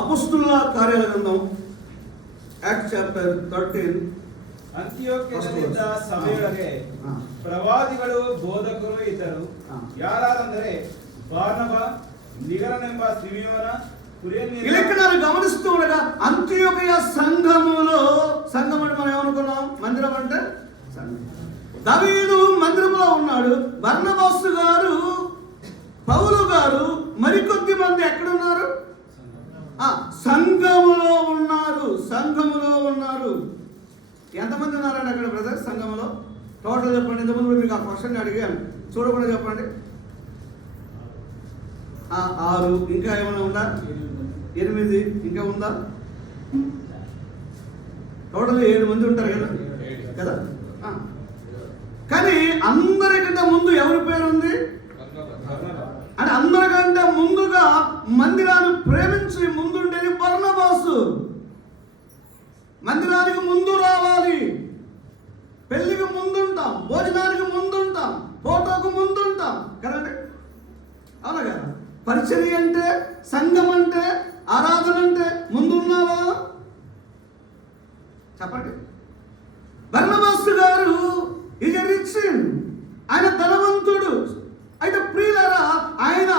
అపొస్తలుల కార్యాల గ్రంథం, యాక్ట్ చాప్టర్ 13. ಅಂತ್ಯೋಕ್ಯದಲ್ಲಿದ್ದ ಸಭೆಯೊಳಗೆ ಪ್ರವಾದಿಗಳು, ಬೋಧಕರು ಇದ್ದರು. ಯಾರಾದಂದರೆ ಬಾರ್ನಬ, ನಿಗರನೆಂಬ ಸಿಮಿಯೋನ, ఈ లెక్కనాలు గమనిస్తూ ఉండగా అంత్యోకయ సంఘములో, సంఘం అంటే మనం ఏమనుకున్నాం? మందిరం అంటే సంఘం. దావీదు మందిరంలో ఉన్నాడు. బర్నబాసు గారు, పౌలు గారు, మరికొద్ది మంది ఎక్కడున్నారు? సంఘములో ఉన్నారు. సంఘములో ఉన్నారు. ఎంతమంది ఉన్నారండి అక్కడ బ్రదర్ సంఘంలో? టోటల్ చెప్పండి. ఇంతకుముందు మీకు ఆ క్వశ్చన్ అడిగాను, చూడకుండా చెప్పండి. 6. ఇంకా ఏమైనా ఉందా? 8. ఇంకా ఉందా? టోటల్ 7 మంది ఉంటారు కదా కదా. కానీ అందరికంటే ముందు ఎవరి పేరు ఉంది అంటే అందరికంటే ముందుగా మందిరాన్ని ప్రేమించి ముందుండేది బర్నబాసు. మందిరానికి ముందు రావాలి. పెళ్లికి ముందుంటాం, భోజనానికి ముందుంటాం, ఫోటోకు ముందుంటాం కదండి. అవునా కదా? పరిచర్య అంటే, సంఘం అంటే, ఆరాధన అంటే ముందున్నావా? చెప్పండి. బర్నబాసు గారు ఈజ్ రిచ్, ఆయన ధనవంతుడు. అయితే ప్రియులారా, ఆయన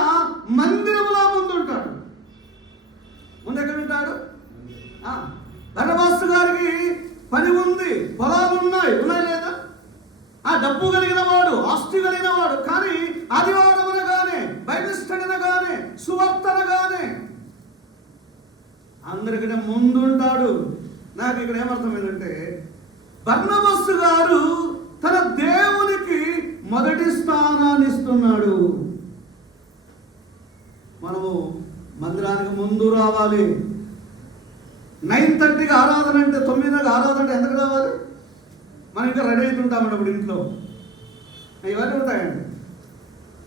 మందిరంలో ముందుంటాడు. ముందు ఎక్కడ ఉంటాడు? బర్నబాసు గారికి పని ఉంది, పొలాలు ఉన్నాయి లేదా? డబ్బు కలిగిన వాడు, ఆస్తి కలిగిన వాడు. కానీ ఆదివారం అనగానే, బైబిల్ స్టడీ అనగానే, సువార్త అనగానే అందరికంటే ముందుంటాడు. నాకు ఇక్కడ ఏమర్థమైందంటే, బర్నబాసు గారు తన దేవునికి మొదటి స్థానాన్ని ఇస్తున్నాడు. మనము మందిరానికి ముందు రావాలి. 9:30కి ఆరాధన అంటే, 9కి ఆరాధన అంటే ఎందుకు రావాలి? మనం ఇంకా రెడీ అవుతుంటామండి అప్పుడు ఇంట్లో. ఇవన్నీ ఉంటాయండి.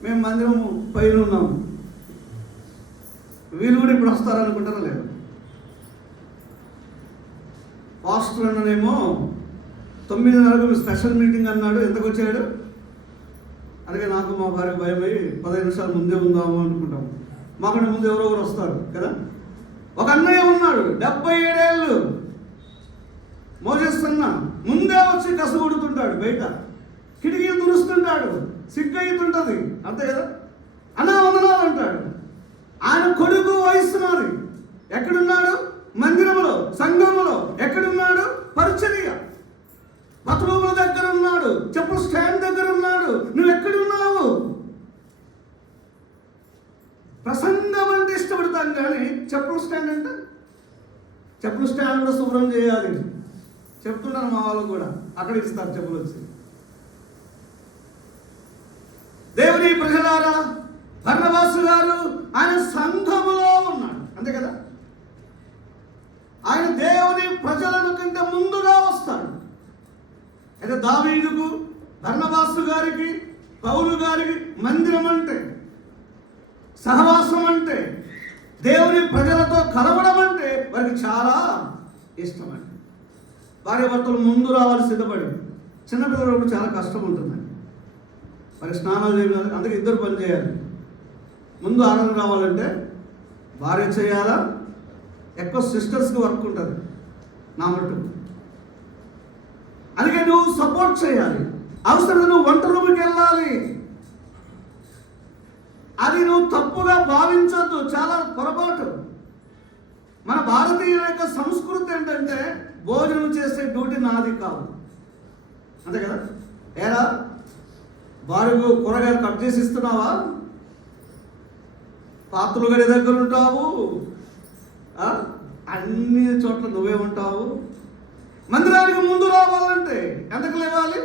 మేము మందిరం పైన ఉన్నాము, వీళ్ళు కూడా ఇప్పుడు వస్తారనుకుంటారా లేదు? పాస్టర్ అన్ననేమో 9:30కు స్పెషల్ మీటింగ్ అన్నాడు. ఎందుకు వచ్చాడు? అందుకే నాకు మా భార్య భయం అయ్యి 15 నిమిషాలు ముందే ఉందాము అనుకుంటాము. మాకంటే ముందు ఎవరో ఒకరు వస్తారు కదా. ఒక అన్నయ్య ఉన్నాడు, 77 ఏళ్ళు, మోజెస్ అన్న. ముందే వచ్చి కసగొడుతుంటాడు, బయట కిటికీలు దురుస్తుంటాడు, సిగ్గు అవుతుంటుంది, అంతే కదా. అన్నా వందనాలు అంటాడు. ఆయన కొడుకు వయసున్నది. ఎక్కడున్నాడు? మందిరంలో, సంఘములో. ఎక్కడున్నాడు? పరిచర్య. బాత్రూముల దగ్గర ఉన్నాడు, చెప్పుల స్టాండ్ దగ్గర ఉన్నాడు. నువ్వు ఎక్కడున్నావు? ప్రసంగం అంటే ఇష్టపడతాం, కానీ చెప్పుల స్టాండ్ అంటే, చెప్పుల స్టాండ్ శుభ్రం చేయాలి చెప్తున్నాను. మా వాళ్ళు కూడా అక్కడ ఇస్తారు చెప్పులు వచ్చి. దేవుని ప్రజలారా, బర్నబాసు గారు ఆయన సంఘములో ఉన్నాడు, అంతే కదా. ఆయన దేవుని ప్రజలను కంటే ముందుగా వస్తాడు. అయితే దావీదుకు, బర్నబాసు గారికి, పౌలు గారికి మందిరం అంటే, సహవాసం అంటే, దేవుని ప్రజలతో కలవడం అంటే వారికి చాలా ఇష్టమండి. భార్య భర్తలు ముందు రావాలి సిద్ధపడి. చిన్నపిల్లలకు చాలా కష్టం ఉంటుందండి. మరి స్నానాలు చేయాలి, అందుకే ఇద్దరు పని చేయాలి. ముందు ఆనందం రావాలంటే భార్య చేయాలా, ఎక్కువ సిస్టర్స్కి వర్క్ ఉంటుంది నా మట్టు. అందుకే నువ్వు సపోర్ట్ చేయాలి. అవసరం నువ్వు వంట రూమ్కి వెళ్ళాలి. అది నువ్వు తప్పుగా భావించొద్దు, చాలా పొరపాటు. మన భారతీయుల యొక్క సంస్కృతి ఏంటంటే భోజనం చేసే డ్యూటీ నాది కాదు, అంతే కదా. ఏరా భార్యకు కూరగాయలు కట్ చేసి ఇస్తున్నావా, పాత్రలు గడి దగ్గర ఉంటావు, అన్ని చోట్ల నువ్వే ఉంటావు. మందిరానికి ముందు రావాలంటే ఎంతకు లేవాలి?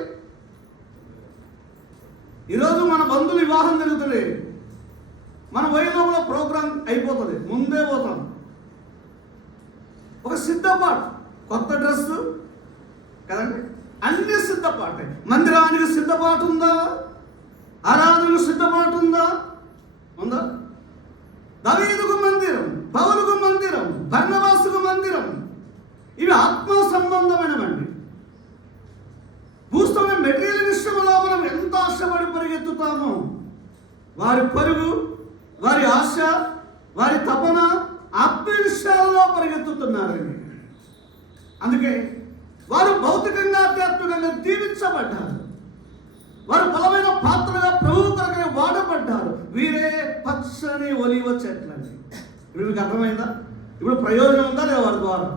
ఈరోజు మన బంధువులు వివాహం జరుగుతుంది, మన వైలోపల ప్రోగ్రాం అయిపోతుంది, ముందే పోతాం. ఒక సిద్ధపాటు, కొత్త డ్రెస్ కదండి, అన్ని సిద్ధపాటే. మందిరానికి సిద్ధపాటు ఉందా? ఆరాధనకు సిద్ధపాటు ఉందా? ఉందా? దావీదుకు మందిరం, పౌలుకు మందిరం, బర్నబాసుకు మందిరం, ఇవి ఆత్మ సంబంధమైనవండి. భూస్థమైన మెటీరియల్ విషయంలో మనం ఎంత ఆశపడి పరిగెత్తుతామో, వారి పరుగు, వారి ఆశ, వారి తపన ఆత్మ విషయాలలో పరిగెత్తుతున్నారండి. అందుకే వారు భౌతికంగా ఆధ్యాత్మికంగా దీవించబడ్డారు. వారు బలమైన పాత్రగా ప్రభు కొరకై వాడబడ్డారు. వీరే పచ్చని ఒలివ చెట్లండి. ఇప్పుడు మీకు అర్థమైందా? ఇప్పుడు ప్రయోజనం ఉందా లేదా వారి ద్వారా?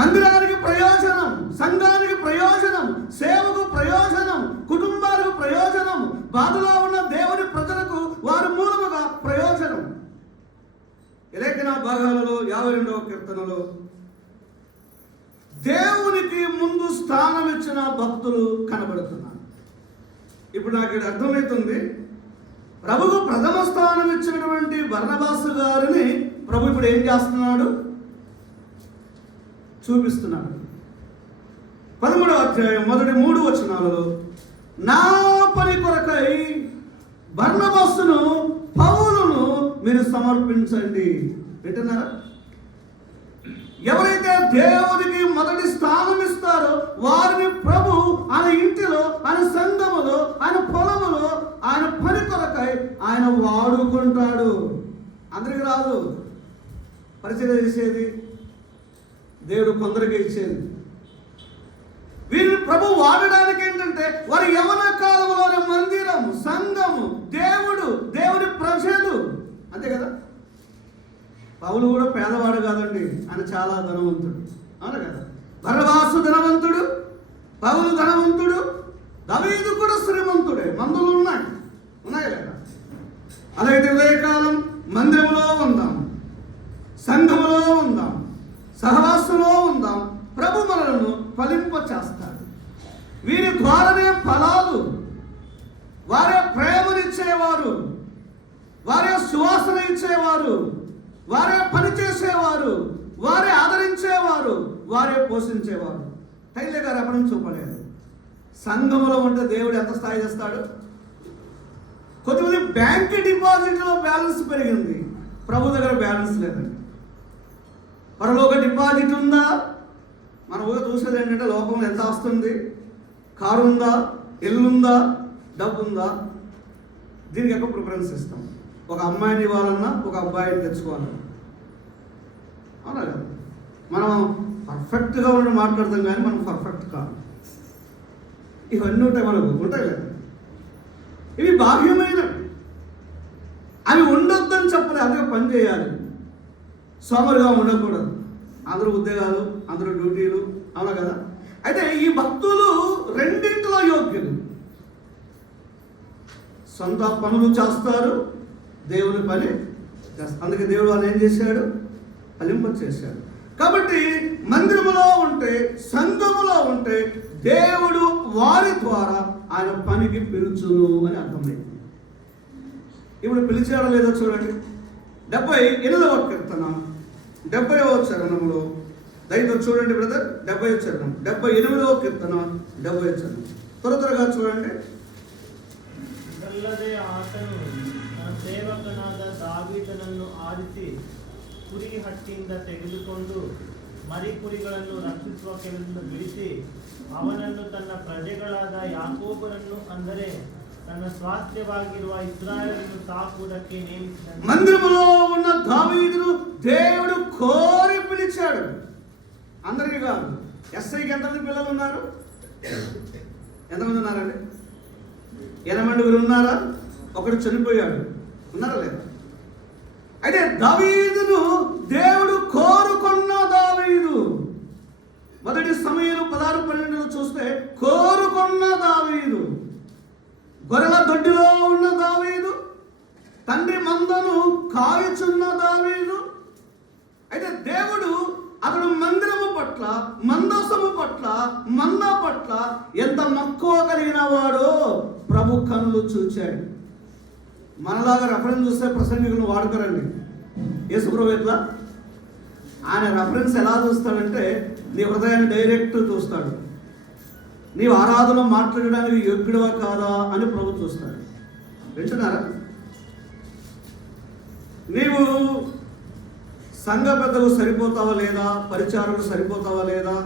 మందిరానికి ప్రయోజనం, సంఘానికి ప్రయోజనం, సేవకు ప్రయోజనం, కుటుంబాలకు ప్రయోజనం, బాధలో ఉన్న దేవుని ప్రజలకు వారి మూలముగా ప్రయోజనం. లేఖన భాగాలలో 52వ కీర్తనలో దేవునికి ముందు స్థానం ఇచ్చిన భక్తులు కనబడుతున్నారు. ఇప్పుడు నాకు ఇది అర్థమవుతుంది. ప్రభుకు ప్రథమ స్థానం ఇచ్చినటువంటి బర్నబాసు గారిని ప్రభు ఇప్పుడు ఏం చేస్తున్నాడు? చూపిస్తున్నాడు. 13వ అధ్యాయం మొదటి 3 వచనాలలో నా పని కొరకై బర్నబాసును పౌలును మీరు సమర్పించండి వింటున్నారా? ఎవరైతే దేవునికి మొదటి స్థానం ఇస్తారో వారిని ప్రభు ఆయన ఇంటిలో, ఆయన సంఘములో, ఆయన పొలములో, ఆయన పని కొరకై ఆయన వాడుకుంటాడు. అందరికి రాదు పరిచయం చేసేది, దేవుడు కొందరికి ఇచ్చేది. వీరిని ప్రభు వాడడానికి ఏంటంటే వారి యవన కాలంలోని మందిరం, సంఘము, దేవుడు, దేవుని ప్రజలు, అంతే కదా. పౌలు కూడా పేదవాడు కాదండి, ఆయన చాలా ధనవంతుడు, అవును కదా. బర్నబాసు ధనవంతుడు, పౌలు ధనవంతుడు, దావీదు కూడా శ్రీమంతుడే. మందులు ఉన్నాయి లేదా? అలాగే ఉదయకాలం మందిరంలో ఉందాం, సంఘములో ఉందాం, సహవాసంలో ఉందాం. ప్రభు మనలను ఫలింప చేస్తాడు. వీరి ద్వారానే ఫలాలు, వారే ప్రేమనిచ్చేవారు, వారే సువాసన ఇచ్చేవారు, వారే పనిచేసేవారు, వారే ఆదరించేవారు, వారే పోషించేవారు. టైలర్ గారు ఎప్పటి నుంచి చూపలేదు. సంఘములో ఉంటే దేవుడు ఎంత స్థాయి చేస్తాడు? కొంతమంది బ్యాంక్ డిపాజిట్లో బ్యాలెన్స్ పెరిగింది, ప్రభు దగ్గర బ్యాలెన్స్ లేదండి. పరలోక డిపాజిట్ ఉందా? మనం ఊగా చూసేది ఏంటంటే లోకంలో ఎంత వస్తుంది, కారు ఉందా, ఇల్లు ఉందా, డబ్బు ఉందా, దీనికి ఎక్కువ ప్రిఫరెన్స్ ఇస్తాం. ఒక అమ్మాయిని ఇవ్వాలన్నా ఒక అబ్బాయిని తెచ్చుకోవాలన్నా, అవునా కదా. మనం పర్ఫెక్ట్గా ఉండి మాట్లాడతాం కానీ మనం పర్ఫెక్ట్ కాదు. ఇవన్నీ ఉంటాయి, మనకు ఉంటాయి కదా. ఇవి బాహ్యమైనవి, అవి ఉండొద్దని చెప్పలేదు. అదే పని చేయాలి, సోమరుగా ఉండకూడదు. అందరూ ఉద్యోగాలు, అందరూ డ్యూటీలు, అవునా కదా. అయితే ఈ భక్తులు రెండింటిలో యోగ్యులు. సొంత పనులు చేస్తారు, దేవుని పని చేస్తారు. అందుకే దేవుడు వాళ్ళు ఏం చేశాడు? ఫలింప చేశాడు. కాబట్టి మందిరములో ఉంటే, సంఘములో ఉంటే దేవుడు వారి ద్వారా ఆయన పనికి పిలుచును అని అర్థమైంది. ఇప్పుడు పిలిచాడో లేదో చూడండి. 78వ కీర్తన 70వ చరణంలో దయతో చూడండి బ్రదర్. 70వ చరణం, 78వ కీర్తన 70వ చరణం. త్వరగా చూడండి. ఆతను తన సేవకునాದ దావీదునನ್ನು ಆರಿಸಿ ಕುರಿ ಹಟ್ಟಿಯಿಂದ ತೆಗೆದುಕೊಂಡು ಮರಿ ಕುರಿಗಳನ್ನು ರಕ್ಷಿಸುವ ಕೆಲಸವನ್ನು ಬಿಡಿಸಿ ಅವನನ್ನು ತನ್ನ ಪ್ರಜೆಗಳಾದ ಯಾಕೋಬರನ್ನು, ಅಂದರೆ ತನ್ನ ಸ್ವಾಸ್ಥ್ಯವಾಗಿರುವ ಇಸ್ರಾಯೇಲನ್ನು సాకుವುದಕ್ಕೆ ನೇಮಿಸಿದನು. మందిరములో ఉన్న దావీదును దేవుడు కోరి పిలిచాడు. అందరికీ కాదు. ఎస్ఐకి ఎంతమంది పిల్లలు ఉన్నారు? ఎంతమంది ఉన్నారండి? 8 ఉన్నారా? ఒకడు చనిపోయాడు. ఉన్నారా లేదా? అయితే దావీదును దేవుడు కోరుకున్న దావీదు. మొదటి సమూయేలు 16-12 చూస్తే కోరుకున్న దావీదు, గొర్రెల దొడ్డిలో ఉన్న దావీదు, తండ్రి మందను కాయుచున్న దావీదు. అయితే దేవుడు అతడు మందిరము పట్ల, మందసము పట్ల, మంద పట్ల ఎంత మక్కువ కలిగిన వాడో ప్రభు కనులు చూచాడు. మనలాగా రెఫరెన్స్ చూస్తే ప్రసంగికులను వాడుకోరండి. యేసుప్రభు ఎట్లా ఆయన రెఫరెన్స్ ఎలా చూస్తాడంటే నీ హృదయాన్ని డైరెక్ట్ చూస్తాడు. నీవు ఆరాధన మాట్లాడడానికి యోగ్యుడవా కాదా అని ప్రభు చూస్తాడు. వింటున్నారా? నీవు సంఘ పెద్దలు సరిపోతావా లేదా, పరిచారులు సరిపోతావా లేదా,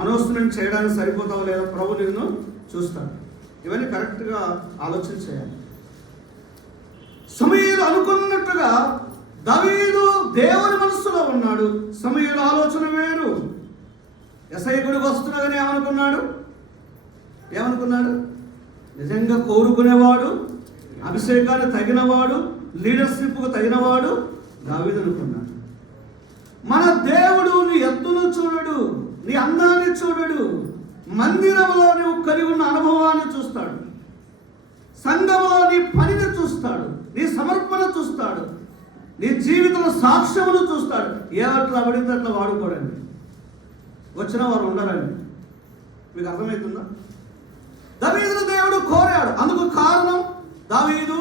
అనౌన్స్మెంట్ చేయడానికి సరిపోతావా లేదా, ప్రభు నిన్ను చూస్తాడు. ఇవన్నీ కరెక్ట్గా ఆలోచన చేయాలి. సమూయేలు అనుకున్నట్టుగా దావీదు దేవుని మనస్సులో ఉన్నాడు. సమూయేలు ఆలోచన వేరు. యెషయా గుడికి వస్తున్నాడని ఏమనుకున్నాడు? నిజంగా కోరుకునేవాడు, అభిషేకానికి తగినవాడు, లీడర్షిప్కు తగినవాడు దావీదు అనుకున్నాడు. మన దేవుడు నీ ఎత్తును చూడడు, నీ అందాన్ని చూడడు, మందిరంలో నువ్వు కలిగి ఉన్న అనుభవాన్ని చూస్తాడు, సంఘంలో నీ పనిని చూస్తాడు, నీ సమర్పణ చూస్తాడు, నీ జీవితంలో సాక్ష్యమును చూస్తాడు. ఏమట్లా పడితే అట్లా వాడుకోడండి. వచ్చిన వారు ఉండరండి. మీకు అర్థమవుతుందా? దావీదును దేవుడు కోరాడు. అందుకు కారణం దావీదు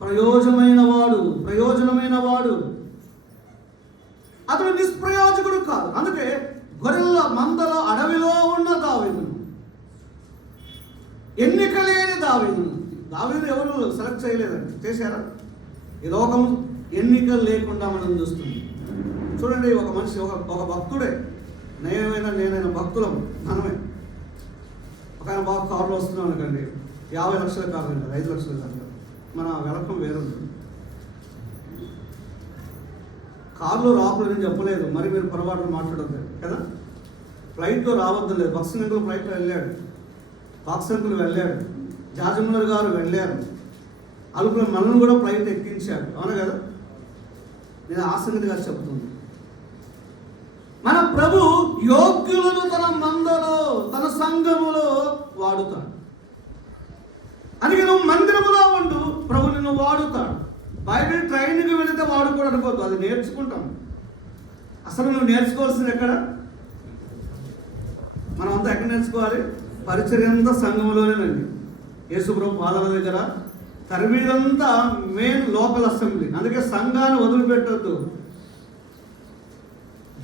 ప్రయోజనమైన వాడు. అతడు నిష్ప్రయోజకుడు కాదు. అందుకే గొర్రెల మందలో అడవిలో ఉన్న దావీదును, ఎన్నిక లేని దావీదును ఎవరు సెలెక్ట్ చేయలేదండి. చేశారా? ఈ లోకం ఎన్నికలు లేకుండా మనం చూస్తుంది. చూడండి, ఒక మనిషి ఒక భక్తుడే, నేనైనా భక్తులం మనమే. ఒక ఆయన బాగా కారులో వస్తున్నాం అనుకోండి, 50 లక్షల కారు అండి, 5 లక్షల కారు. మన వెలకం వేరుంటుంది. కారులో రాకూడదని చెప్పలేదు, మరి మీరు పొరపాటును మాట్లాడద్దు కదా. ఫ్లైట్లో రావద్దు లేదు. బక్సింగ్ ఫ్లైట్లో వెళ్ళాడు, బాక్సంకులు వెళ్ళాడు, జాజములర్ గారు వెళ్ళారు, అలుపుల మనల్ని కూడా ఫ్లైట్ ఎక్కించాడు. అవునా కదా? నేను ఆసక్తిగా చెప్తుంది. మన ప్రభు యోగ్యులను తన మందలో, తన సంఘములో వాడుతాడు. అందుకే నువ్వు మందిరములో ఉండు, ప్రభు నిన్ను వాడుతాడు. బైబిల్ ట్రైనింగ్కి వెళితే వాడుకోవడం అనుకోవద్దు, అది నేర్చుకుంటాం. అసలు నువ్వు నేర్చుకోవాల్సింది ఎక్కడ? మనం అంతా ఎక్కడ నేర్చుకోవాలి? పరిచర్య అంతా సంఘంలోనేనండి. యేసుప్రభు పాదాల దగ్గర, తరబీదంతా మెయిన్ లోకల్ అసెంబ్లీ. అందుకే సంఘాన్ని వదిలిపెట్టద్దు.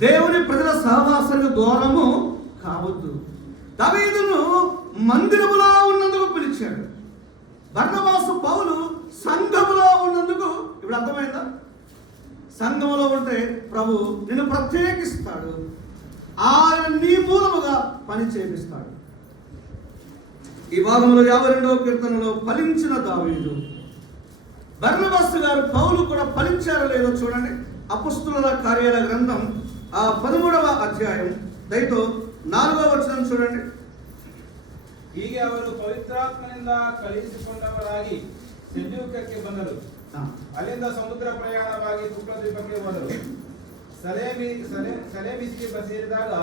దేవుని ప్రజల సహవాసానికి దూరము కావద్దు. దావీదును మందిరములో ఉన్నందుకు పిలిచాడు. బర్నబాసు, పౌలు సంఘములో ఉన్నందుకు. ఇప్పుడు అర్థమైందా? సంఘములో ఉంటే ప్రభు నిన్ను ప్రత్యేకిస్తాడు, ఆయన నీ మూలముగా పని చేపిస్తాడు. ఈ భాగంలో 52వ కీర్తనలో ఫలించిన దావీదు. బర్నబాసు గారు, పౌలు కూడా ఫలించారో లేదో చూడండి. అపొస్తలుల కార్యాల గ్రంథం 13వ అధ్యాయం దయతో 4వ వచనం చూడండి. ಹೀಗೆ ಅವರು ಪವಿತ್ರಾತ್ಮನಿಂದ ಕಳುಹಿಸಿಕೊಂಡವರಾಗಿ ಸೆಲ್ಯೂಕಕ್ಕೆ ಬಂದರು. ಅಲ್ಲಿಂದ ಸಮುದ್ರ ಪ್ರಯಾಣವಾಗಿ ಕುಪ್ರದ್ವೀಪಕ್ಕೆ ಹೋದರು. ಸಲೇಮಿಸ್ಗೆ ಸೇರಿದಾಗ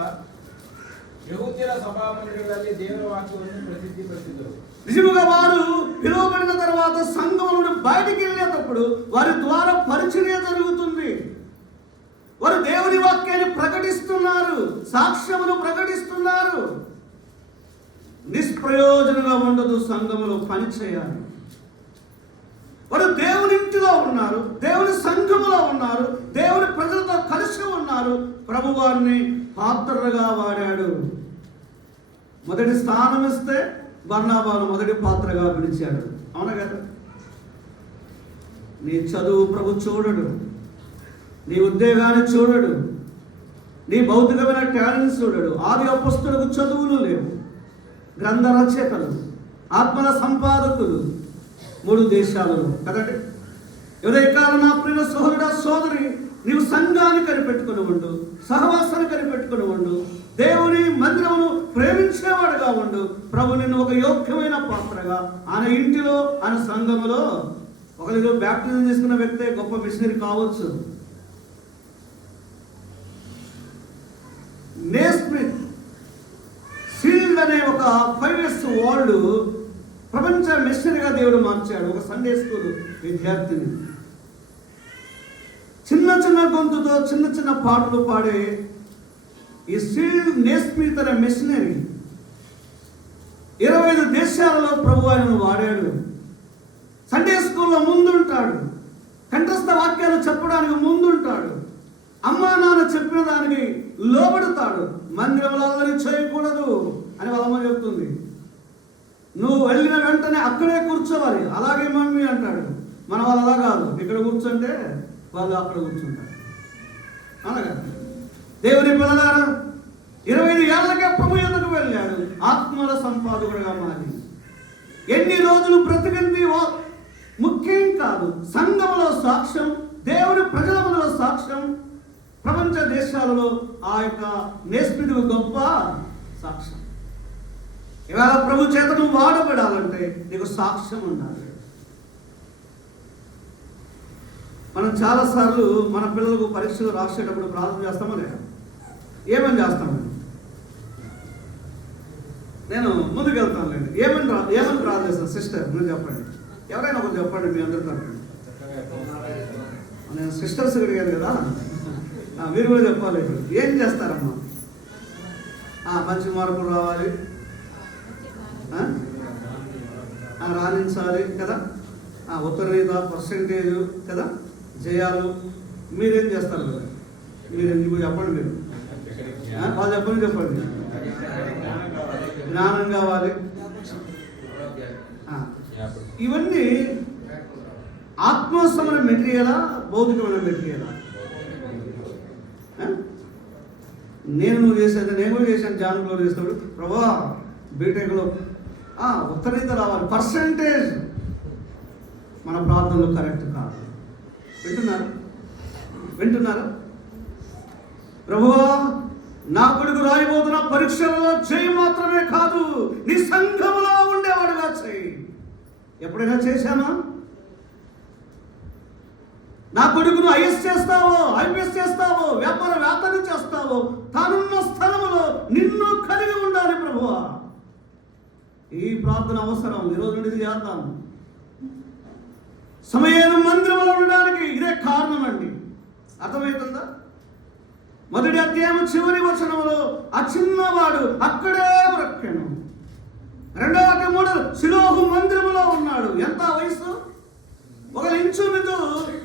ಯೆಹೂದ್ಯರ ಸಭಾಮಂದಿರಗಳಲ್ಲಿ ದೇವರ ವಾಕ್ಯವನ್ನು ప్రసిద్ధిపరిచారు. నిజముగా వారు పిలువబడిన తర్వాత సంఘం నుండి బయటికి వెళ్ళేటప్పుడు వారి ద్వారా పరిచర్య జరుగుతుంది. వారు దేవుని వాక్యాన్ని ప్రకటిస్తున్నారు, సాక్ష్యమును ప్రకటిస్తున్నారు. నిష్ప్రయోజనంగా ఉండదు సంఘములో పని చేయాలి. వారు దేవుని ఇంటిలో ఉన్నారు, దేవుని సంఘములో ఉన్నారు, దేవుని ప్రజలతో కలిసి ఉన్నారు. ప్రభు వారిని పాత్రలుగా వాడాడు. మొదటి స్థానం ఇస్తే బర్నబాను మొదటి పాత్రగా పిలిచాడు. అవునా కదా? నీ చదువు ప్రభు చూడడు, నీ ఉద్యోగాన్ని చూడడు, నీ భౌతికమైన టాలెంట్స్ చూడడు. ఆది అపొస్తలులకు చదువులు లేవు, గ్రంథ రచయితలు, ఆత్మల సంపాదకులు 3 దేశాలలో కదండి. ఉదయకాలం నా ప్రియ సోదరుడా సోదరి, నీవు సంఘాన్ని కనిపెట్టుకుని ఉండు, సహవాసాన్ని కనిపెట్టుకుని ఉండు, దేవుని మందిరమును ప్రేమించేవాడుగా ఉండు. ప్రభు నిన్ను ఒక యోగ్యమైన పాత్రగా ఆయన ఇంటిలో, ఆయన సంఘములో, ఒకరిలో బ్యాప్టిజం చేసుకున్న వ్యక్తే గొప్ప మిషనరీ కావచ్చు. నేస్మిత్ సీల్డ్ అనే ఒక 5 years ఓల్డ్ ప్రపంచ మిషనరీగా దేవుడు మార్చాడు. ఒక సండే స్కూల్ విద్యార్థిని, చిన్న చిన్న గొంతుతో చిన్న చిన్న పాటలు పాడే ఈ సీల్డ్ నేస్మిత్ అనే మిషనరీ 25 దేశాలలో ప్రభు ఆయనను వాడాడు. సండే స్కూల్లో ముందుంటాడు, కంఠస్థ వాక్యాలు చెప్పడానికి ముందుంటాడు, అమ్మా నాన్న చెప్పిన దానికి లోబడతాడు. మందిరంలో అల్లరి చేయకూడదు అని వాళ్ళ అమ్మ చెప్తుంది. నువ్వు వెళ్ళిన వెంటనే అక్కడే కూర్చోవాలి. అలాగే మమ్మీ అంటాడు. మన వాళ్ళు అలా కాదు, ఇక్కడ కూర్చుంటే వాళ్ళు అక్కడ కూర్చుంటారు. అనగా దేవుని పిల్లలారా, 25 ఏళ్ళకే ప్రభు ఎదుకు వెళ్ళాడు, ఆత్మల సంపాదకుడిగా మారి. ఎన్ని రోజులు బ్రతికింది ముఖ్యం కాదు. సంఘములో సాక్ష్యం, దేవుని ప్రజల ముందులో సాక్ష్యం, ప్రపంచ దేశాలలో ఆ యొక్క నేస్మితుకు గొప్ప సాక్ష్యం. ఇవాళ ప్రభు చేత నువ్వు వాడబడాలంటే నీకు సాక్ష్యం ఉండాలి. మనం చాలాసార్లు మన పిల్లలకు పరీక్షలు రాసేటప్పుడు ప్రార్థన చేస్తామో లేదా? ఏమని చేస్తాము? నేను ముందుకు వెళ్తానులేండి. ఏమని ప్రార్థన చేస్తాను? సిస్టర్ మీరు చెప్పండి, ఎవరైనా ఒకరు చెప్పండి. మీ అందరి తరఫున నేను సిస్టర్స్ అడిగాను కదా, మీరు కూడా చెప్పాలి. ఏం చేస్తారమ్మా? మంచి మార్కులు రావాలి, రాణించాలి కదా, ఉత్తరీత పర్సెంటేజ్ కదా, జయాలు. మీరేం చేస్తారు కదా? మీరు ఎందుకు చెప్పండి. మీరు వాళ్ళు చెప్పండి. జ్ఞానం కావాలి. ఇవన్నీ ఆత్మవసరమైన మెటీరియలా, భౌతికమైన మెటీరియలా? నేను చేసేది, నేను కూడా చేశాను. జాన్ గ్లోరీ చేస్తాడు, ప్రభా బీటెక్లో ఉత్తరీత రావాలి, పర్సంటేజ్. మన ప్రార్థనలు కరెక్ట్ కాదు. వింటున్నారా? ప్రభువా, నా కొడుకు రాయబోతున్న పరీక్షలలో చేయి మాత్రమే కాదు, నీ సంఘములో ఉండేవాడుగా చేయి. ఎప్పుడైనా చేశామా? నా కొడుకును ఐఎస్ చేస్తావో, ఐపీఎస్ చేస్తావో, వ్యాపారం చేస్తావో, తానున్న స్థలములో నిన్ను కలిగి ఉండాలి ప్రభువా. ఈ ప్రార్థన అవసరం. ఈరోజు నుండి ఇది చేద్దాం. సమయం మందిరంలో ఉండడానికి ఇదే కారణం అండి. అర్థమవుతుందా? 1వ అధ్యాయం చివరి వచనంలో ఆ చిన్నవాడు అక్కడే బ్రక్కెను. 2వ అధ్యాయం 3 షిలోహు మందిరములో ఉన్నాడు. ఎంత వయసు? ఒక ఇంచుమించు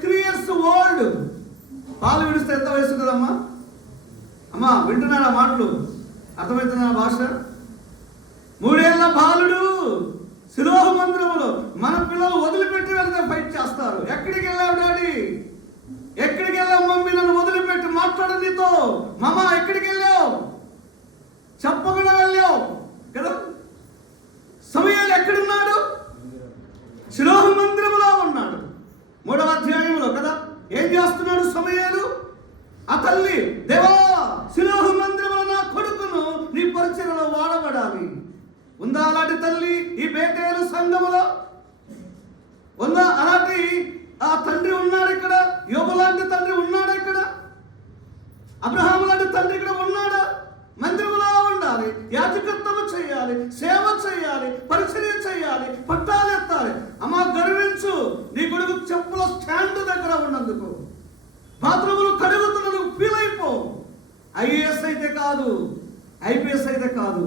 3 years ఓల్డ్. పాలు విడిస్తే ఎంత వయసు కదమ్మా? అమ్మా వింటున్నారా మాటలు? అర్థమవుతుందా భాష? 3 ఏళ్ల బాలుడు షిలోహు మందిరములో. మన పిల్లలు వదిలిపెట్టి వెళ్తే ఫైట్ చేస్తారు. ఎక్కడికి వెళ్ళావు డాడీ? ఎక్కడికి వెళ్ళావు మమ్మీ? నన్ను వదిలిపెట్టి మాట్లాడు నీతో. మామ ఎక్కడికి వెళ్ళావు? చెప్పకుండా వెళ్ళావు కదా. సమయాలు ఎక్కడున్నాడు? షిలోహు మందిరములో ఉన్నాడు. 3వ అధ్యాయంలో కదా. ఏం చేస్తున్నాడు సమయాలు? ఆ తల్లి, దేవా షిలోహు మందిరములో నా కొడుకును నీ పరిచర్యలో వాడబడాలి. ఉందా అలాంటి తల్లి ఈ బేతేలు సంఘములో? ఉందా అలాంటి ఆ తండ్రి ఉన్నాడు ఇక్కడ? యోబు లాంటి తండ్రి ఉన్నాడా ఇక్కడ? అబ్రహాము లాంటి తండ్రి ఇక్కడ ఉన్నాడా? మందిరంలో ఉండాలి, యాజకత్వం చేయాలి, సేవ చేయాలి, పరిచర్య చేయాలి, పట్టాలు ఎత్తాలి. అమ్మా గర్వించు, నీ కొడుకు చెప్పుల స్టాండ్ దగ్గర ఉన్నందుకు, బాత్రూములు కడుగుతున్నందుకు ఫీల్ అయిపో. ఐఏఎస్ అయితే కాదు, ఐపీఎస్ అయితే కాదు.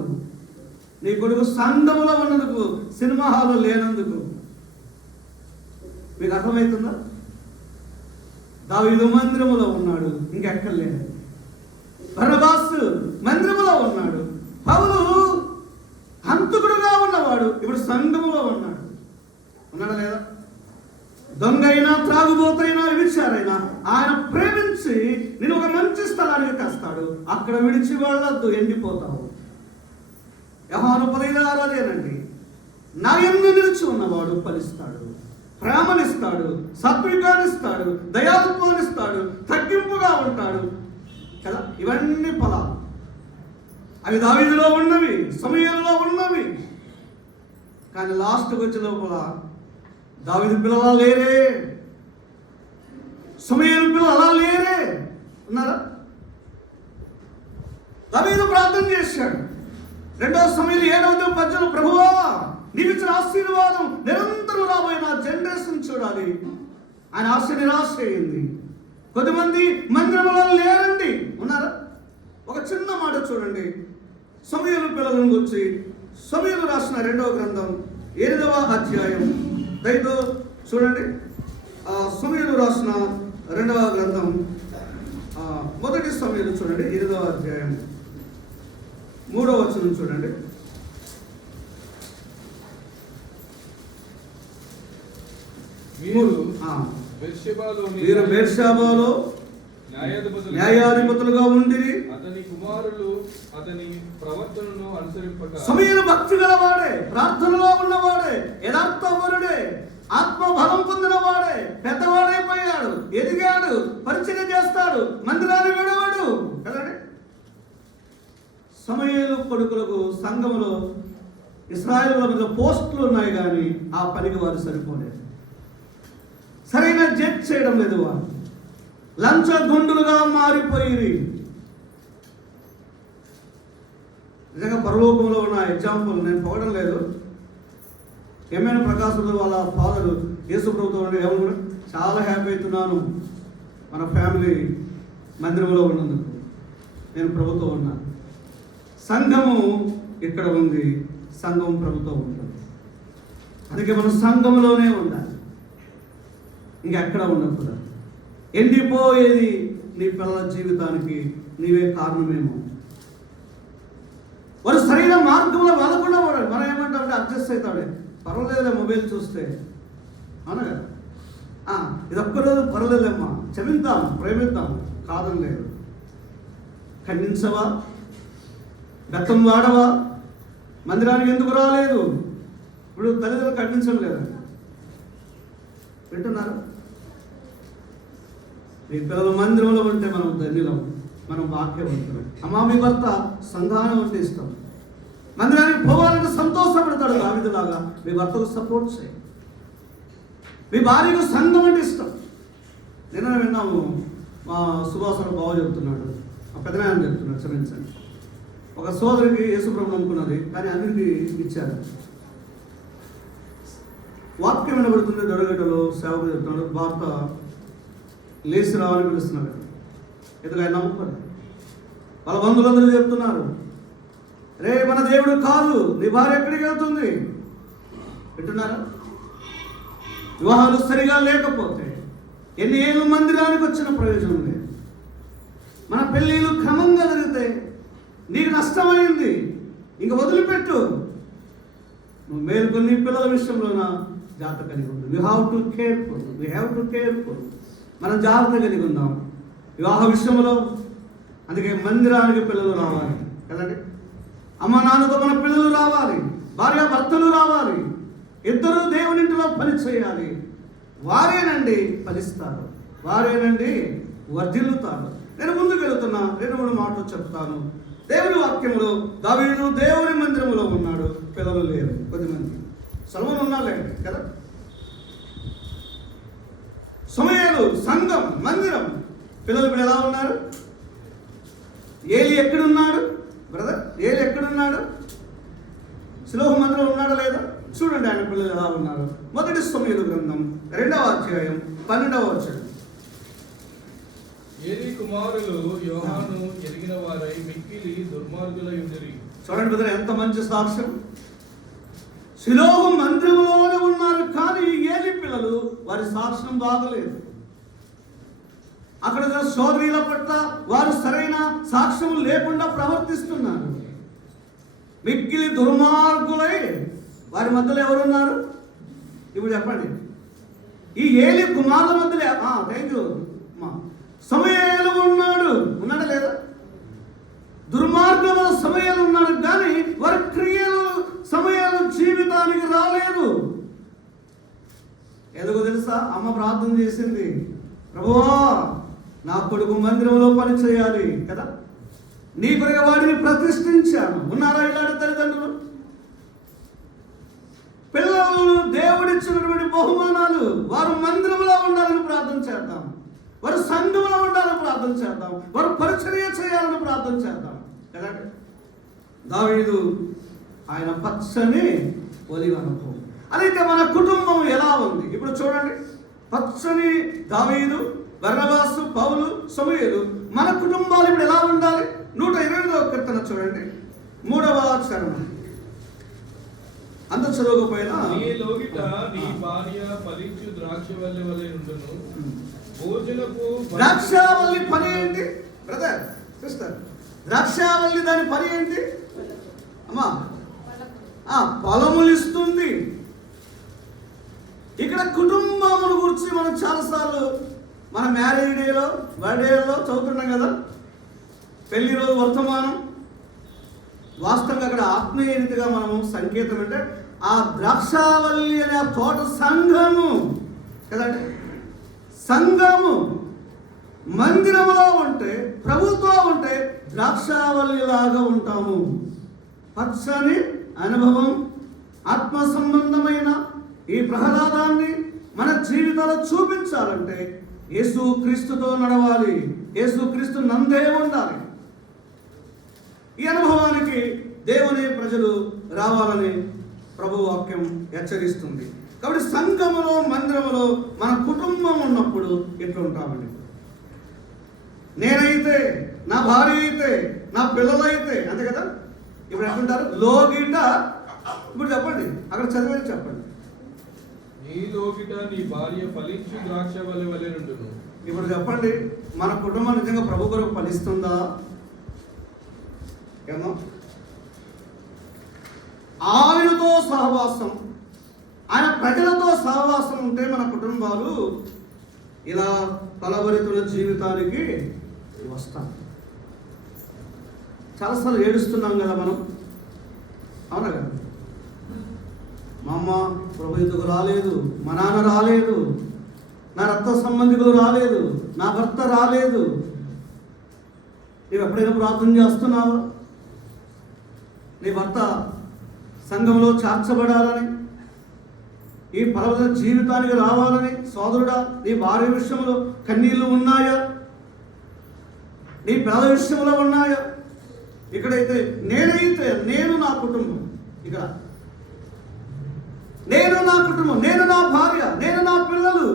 నీ కొడుకు సంఘములో ఉన్నందుకు, సినిమా హాల్లో లేనందుకు. మీకు అర్థమవుతుందా? దావీదు మందిరములో ఉన్నాడు, ఇంకెక్కర్లేదు. బరబాసు మందిరములో ఉన్నాడు. పౌలు హంతకుడుగా ఉన్నవాడు ఇప్పుడు సంఘములో ఉన్నాడు. ఉన్నాడా లేదా? దొంగ అయినా, త్రాగుబోతైనా, విచారైనా ఆయన ప్రేమించే పిలిచి నేను ఒక మంచి స్థలానికి తెస్తాడు, అక్కడ విడిచి వెళ్ళొద్దు, ఎండిపోతావు. యోహాను 15:6 అదేనండి. నా యందు నిలిచి ఉన్నవాడు ఫలిస్తాడు, ప్రేమనిస్తాడు, సత్వికాన్నిస్తాడు, దయాళుత్వాన్నిస్తాడు, తగ్గింపుగా ఉంటాడు కదా. ఇవన్నీ ఫలాలు. అవి దావీదులో ఉన్నవి, సమూయేలులో ఉన్నవి. కానీ లాస్ట్కి వచ్చే లోపల దావీదు పిల్లలు లేరే, సమూయేలు పిల్లలు అలా లేరే. ఉన్నారా? దావీదు ప్రార్థన చేశాడు. 2 సమూయేలు 7:18, ప్రభువా నీవు ఇచ్చిన ఆశీర్వాదం నిరంతరం రాబోయే నా జనరేషన్ చూడాలి. ఆయన ఆశ నిరాశ అయింది. కొద్దిమంది మందిరంలో లేరండి. ఉన్నారా? ఒక చిన్న మాట చూడండి. సమూయేలు పిల్లలను గురించి సమూయేలు రాసిన 2వ గ్రంథం 8వ అధ్యాయం. దయతో చూడండి. సమూయేలు రాసిన 2వ గ్రంథం మొదటి సమూయేలు చూడండి, 8వ అధ్యాయం 3వ వచనం చూడండి. మీరు బెర్షెబాలో న్యాయాధిపతులుగా ఉండిరి. అతని కుమారులు అతని ప్రవర్తనను అనుసరింపక సమూయేలు భక్తి గలవాడే, ప్రార్థనలో ఉన్నవాడే, యథార్థపరుడే, ఆత్మబలం పొందినవాడే, పెద్దవాడైపోయాడు, ఎదిగాడు, పరిచయం చేస్తాడు, మందిరాన్ని విడవాడు కదండి. సమూయేలు కొడుకులకు సంఘములో ఇశ్రాయేలుల మీద పోస్టులు ఉన్నాయి, కానీ ఆ పనికి వారు సరిపోలేదు. సరైన జడ్జ్ చేయడం లేదు. వారు లంచగొండులుగా మారిపోయి. నిజంగా పరలోకంలో ఉన్న ఎగ్జాంపుల్ నేను పోవడం లేదు. ఎంఎన్ ప్రకాశుడు వాళ్ళ ఫాదరు యేసు ప్రభుత్వం ఏమన్నా చాలా హ్యాపీ అవుతున్నాను, మన ఫ్యామిలీ మందిరంలో ఉన్నందుకు. నేను ప్రభుత్వం ఉన్నాను. సంఘము ఇక్కడ ఉంది, సంఘం ప్రభుత్వం ఉంటుంది. అందుకే మనం సంఘంలోనే ఉండాలి, ఇంకెక్కడ ఉండకూడదు. ఎండిపోయేది నీ పిల్లల జీవితానికి నీవే కారణమేమో. వారు సరైన మార్గంలో వెళ్ళకుండా వాడు మనం ఏమంటామంటే అడ్జస్ట్ అవుతాడే, పర్వాలేదులే మొబైల్ చూస్తే, అవునా కదా, ఇది ఒక్కరోజు పర్వాలేదమ్మా, క్షమిద్దాం, ప్రేమిద్దాం, కాదని లేదు. ఖండించవా, బెత్తం వాడవా, మందిరానికి ఎందుకు రాలేదు? ఇప్పుడు తల్లిదండ్రులు ఖండించడం లేదా? వింటున్నారు? మీ పిల్లలు మందిరంలో ఉంటే మనం ధన్యులం, మనం భాగ్యవంతులం. అమ్మా మీ భర్త సంఘానం అంటే ఇష్టం, మందిరానికి పోవాలంటే సంతోషపడతాడు దావీదులాగా. మీ భర్తకు సపోర్ట్ చేయి. మీ భార్యకు సంఘం అంటే ఇష్టం. నిన్న విన్నాము, మా సుభాషణ బావ చెప్తున్నాడు, మా పెద్దనాయన చెప్తున్నాడు, క్షమించండి. ఒక సోదరికి యేసుప్రభు నమ్ముకున్నది, కానీ అన్నిటికీ ఇచ్చారు. వాక్యం వినబడుతుంది, దొరగటలో సేవకు చెప్తున్నాడు. భర్త లేచి రావాలని పిలుస్తున్నాడు. ఎందుకు ఆయన నమ్ముకోరు. వాళ్ళ బంధువులందరూ చెప్తున్నారు, రే మన దేవుడు కాదు, నీ భార్య ఎక్కడికి వెళ్తుంది? వింటున్నారా? వివాహాలు సరిగా లేకపోతే ఎన్ని ఏళ్ళు మందిరానికి వచ్చిన ప్రయోజనం లేదు. మన పెళ్ళిళ్ళు క్రమంగా జరిగితే నీకు నష్టమైంది, ఇంక వదిలిపెట్టు. నువ్వు మేలుకొని పిల్లల విషయంలోన జాగ్రత్త కలిగి ఉంది. We have to careful. మనం జాగ్రత్త కలిగి ఉందాం వివాహ విషయంలో. అందుకే మందిరానికి పిల్లలు రావాలి కదండి. అమ్మ నాన్నతో మన పిల్లలు రావాలి, భార్య భర్తలు రావాలి, ఇద్దరు దేవునింటిలో పని చేయాలి. వారేనండి ఫలిస్తారు, వారేనండి వర్ధిల్లుతారు. నేను ముందుకు వెళుతున్నా, 2-3 మాటలు చెప్తాను. దేవుని వాక్యంలో దావీదు దేవుని మందిరంలో ఉన్నాడు, పిల్లలు లేరు. కొద్దిమంది సొలొమోను ఉన్నారులేండి కదా. సమూయేలు, సంఘం, మందిరం, పిల్లలు ఇప్పుడు ఎలా ఉన్నారు? ఏలి ఎక్కడున్నాడు బ్రదర్? ఏలి ఎక్కడున్నాడు? శిలోహు మందిరం ఉన్నాడా లేదా? చూడండి ఆయన పిల్లలు ఎలా ఉన్నారు. మొదటి సమూయేలు గ్రంథం 2వ అధ్యాయం 12వ వచనం. ఏలీ కుమారులు యోహాను ఎరిగిన వారై మిక్కిలి దుర్మార్గులై ఉండిరి. చూడండి బ్రదర్, ఎంత మంచి సాక్ష్యం. శిలోహు మందిరంలోనే ఉన్నారు, కానీ ఏలి పిల్లలు వారి సాక్ష్యం బాగలేదు. అక్కడ సోదరుల పట్ల వారు సరైన సాక్ష్యం లేకుండా ప్రవర్తిస్తున్నారు. మిక్కిలి దుర్మార్గులై వారి మధ్యలో ఎవరున్నారు? ఇప్పుడు చెప్పండి. ఈ ఏలి కుమారుల మధ్యలో థ్యాంక్ యూ అమ్మా, సమూయేలు ఉన్నాడా లేదా? దుర్మార్గముల సమూయేలు ఉన్నాడు, కానీ వారి క్రియలు సమూయేలు జీవితానికి రాలేదు. ఎందుకో తెలుసా? అమ్మ ప్రార్థన చేసింది, ప్రభువా నా కొడుకు మందిరంలో పని చేయాలి కదా, నీ కొరకు వాడిని ప్రతిష్ఠించాను. ఉన్నారా ఇలాంటి తల్లిదండ్రులు? పిల్లలు దేవుడిచ్చినటువంటి బహుమానాలు, వారు మందిరంలో ఉండాలని ప్రార్థన చేద్దాం, వారు సంఘంలో ఉండాలని ప్రార్థన చేద్దాం, వారు పరిచర్య చేయాలని ప్రార్థన చేద్దాం కదండి. దావీదు ఆయన పచ్చని ఒలివ అనుభవం. అలాగే మన కుటుంబం ఎలా ఉంది ఇప్పుడు చూడండి. పచ్చని దావీదు, బర్నబాసు, పౌలు, సమూయేలు. మన కుటుంబాలు ఇప్పుడు ఎలా ఉండాలి? 128వ కీర్తన చూడండి, 3వ చరణం. అంత చదవకపోయినా నీ లోగిట నీ భార్య ఫలించు ద్రాక్షవల్లి వలె నుండును. భోజనపు ద్రాక్షావల్లి పని ఏంటి బ్రదర్ సిస్టర్? ద్రాక్షావల్లి దాని పని ఏంటి అమ్మా? ఫలములు ఇస్తుంది. ఇక్కడ కుటుంబమును గురించి మనం చాలాసార్లు మన మ్యారేజ్ డేలో, బర్త్డేలో చదువుతున్నాం కదా, పెళ్లి రోజు వర్తమానం. వాస్తవంగా అక్కడ ఆత్మీయతగా మనము సంకేతం అంటే ఆ ద్రాక్షావల్లి అనే ఆ తోట సంఘము కదండి. సంఘము మందిరములో ఉంటే, ప్రభుతో ఉంటే ద్రాక్షావల్లిలాగా ఉంటాము. పచ్చని అనుభవం, ఆత్మ సంబంధమైన ఈ ప్రహ్లాదాన్ని మన జీవితాల్లో చూపించాలంటే యేసు క్రీస్తుతో నడవాలి, యేసు క్రీస్తు నందే ఉండాలి. ఈ అనుభవానికి దేవుని ప్రజలు రావాలని ప్రభు వాక్యం హెచ్చరిస్తుంది. కాబట్టి సంఘములో, మందిరములో మన కుటుంబం ఉన్నప్పుడు ఎట్లా ఉంటామండి? నేనైతే, నా భార్య అయితే, నా పిల్లలైతే, అంతే కదా. ఇప్పుడు ఎట్లుంటారు? లోగిట. ఇప్పుడు చెప్పండి, అక్కడ చదివేది చెప్పండి. నీ లోగిట నీ భార్య ఫలించు ద్రాక్షవల్లి వలె నుండును. ఇప్పుడు చెప్పండి, మన కుటుంబం నిజంగా ప్రభు కొరకు ఫలిస్తుందా? ఏమో ఆయనతో సహవాసం, ఆయన ప్రజలతో సహవాసం ఉంటే మన కుటుంబాలు ఇలా ఫలభరితుల జీవితానికి వస్తాం. చాలాసార్లు ఏడుస్తున్నాం కదా మనం, అవునా కదా? మా అమ్మ ప్రభు ఎందుకు రాలేదు, మా నాన్న రాలేదు, నా రక్త సంబంధికులు రాలేదు, నా భర్త రాలేదు. నీవు ఎప్పుడైనా ప్రార్థన చేస్తున్నావా? నీ భర్త సంఘంలో చేర్చబడాలని, ఈ ఫలవత జీవితానికి రావాలని, సోదరుడా నీ భార్య విషయంలో కన్నీళ్లు ఉన్నాయా? నీ పిల్లల విషయంలో ఉన్నాయా? ఇక్కడైతే నేను నా కుటుంబం, ఇక్కడ నేను నా కుటుంబం, నేను నా భార్య, నేను నా పిల్లలు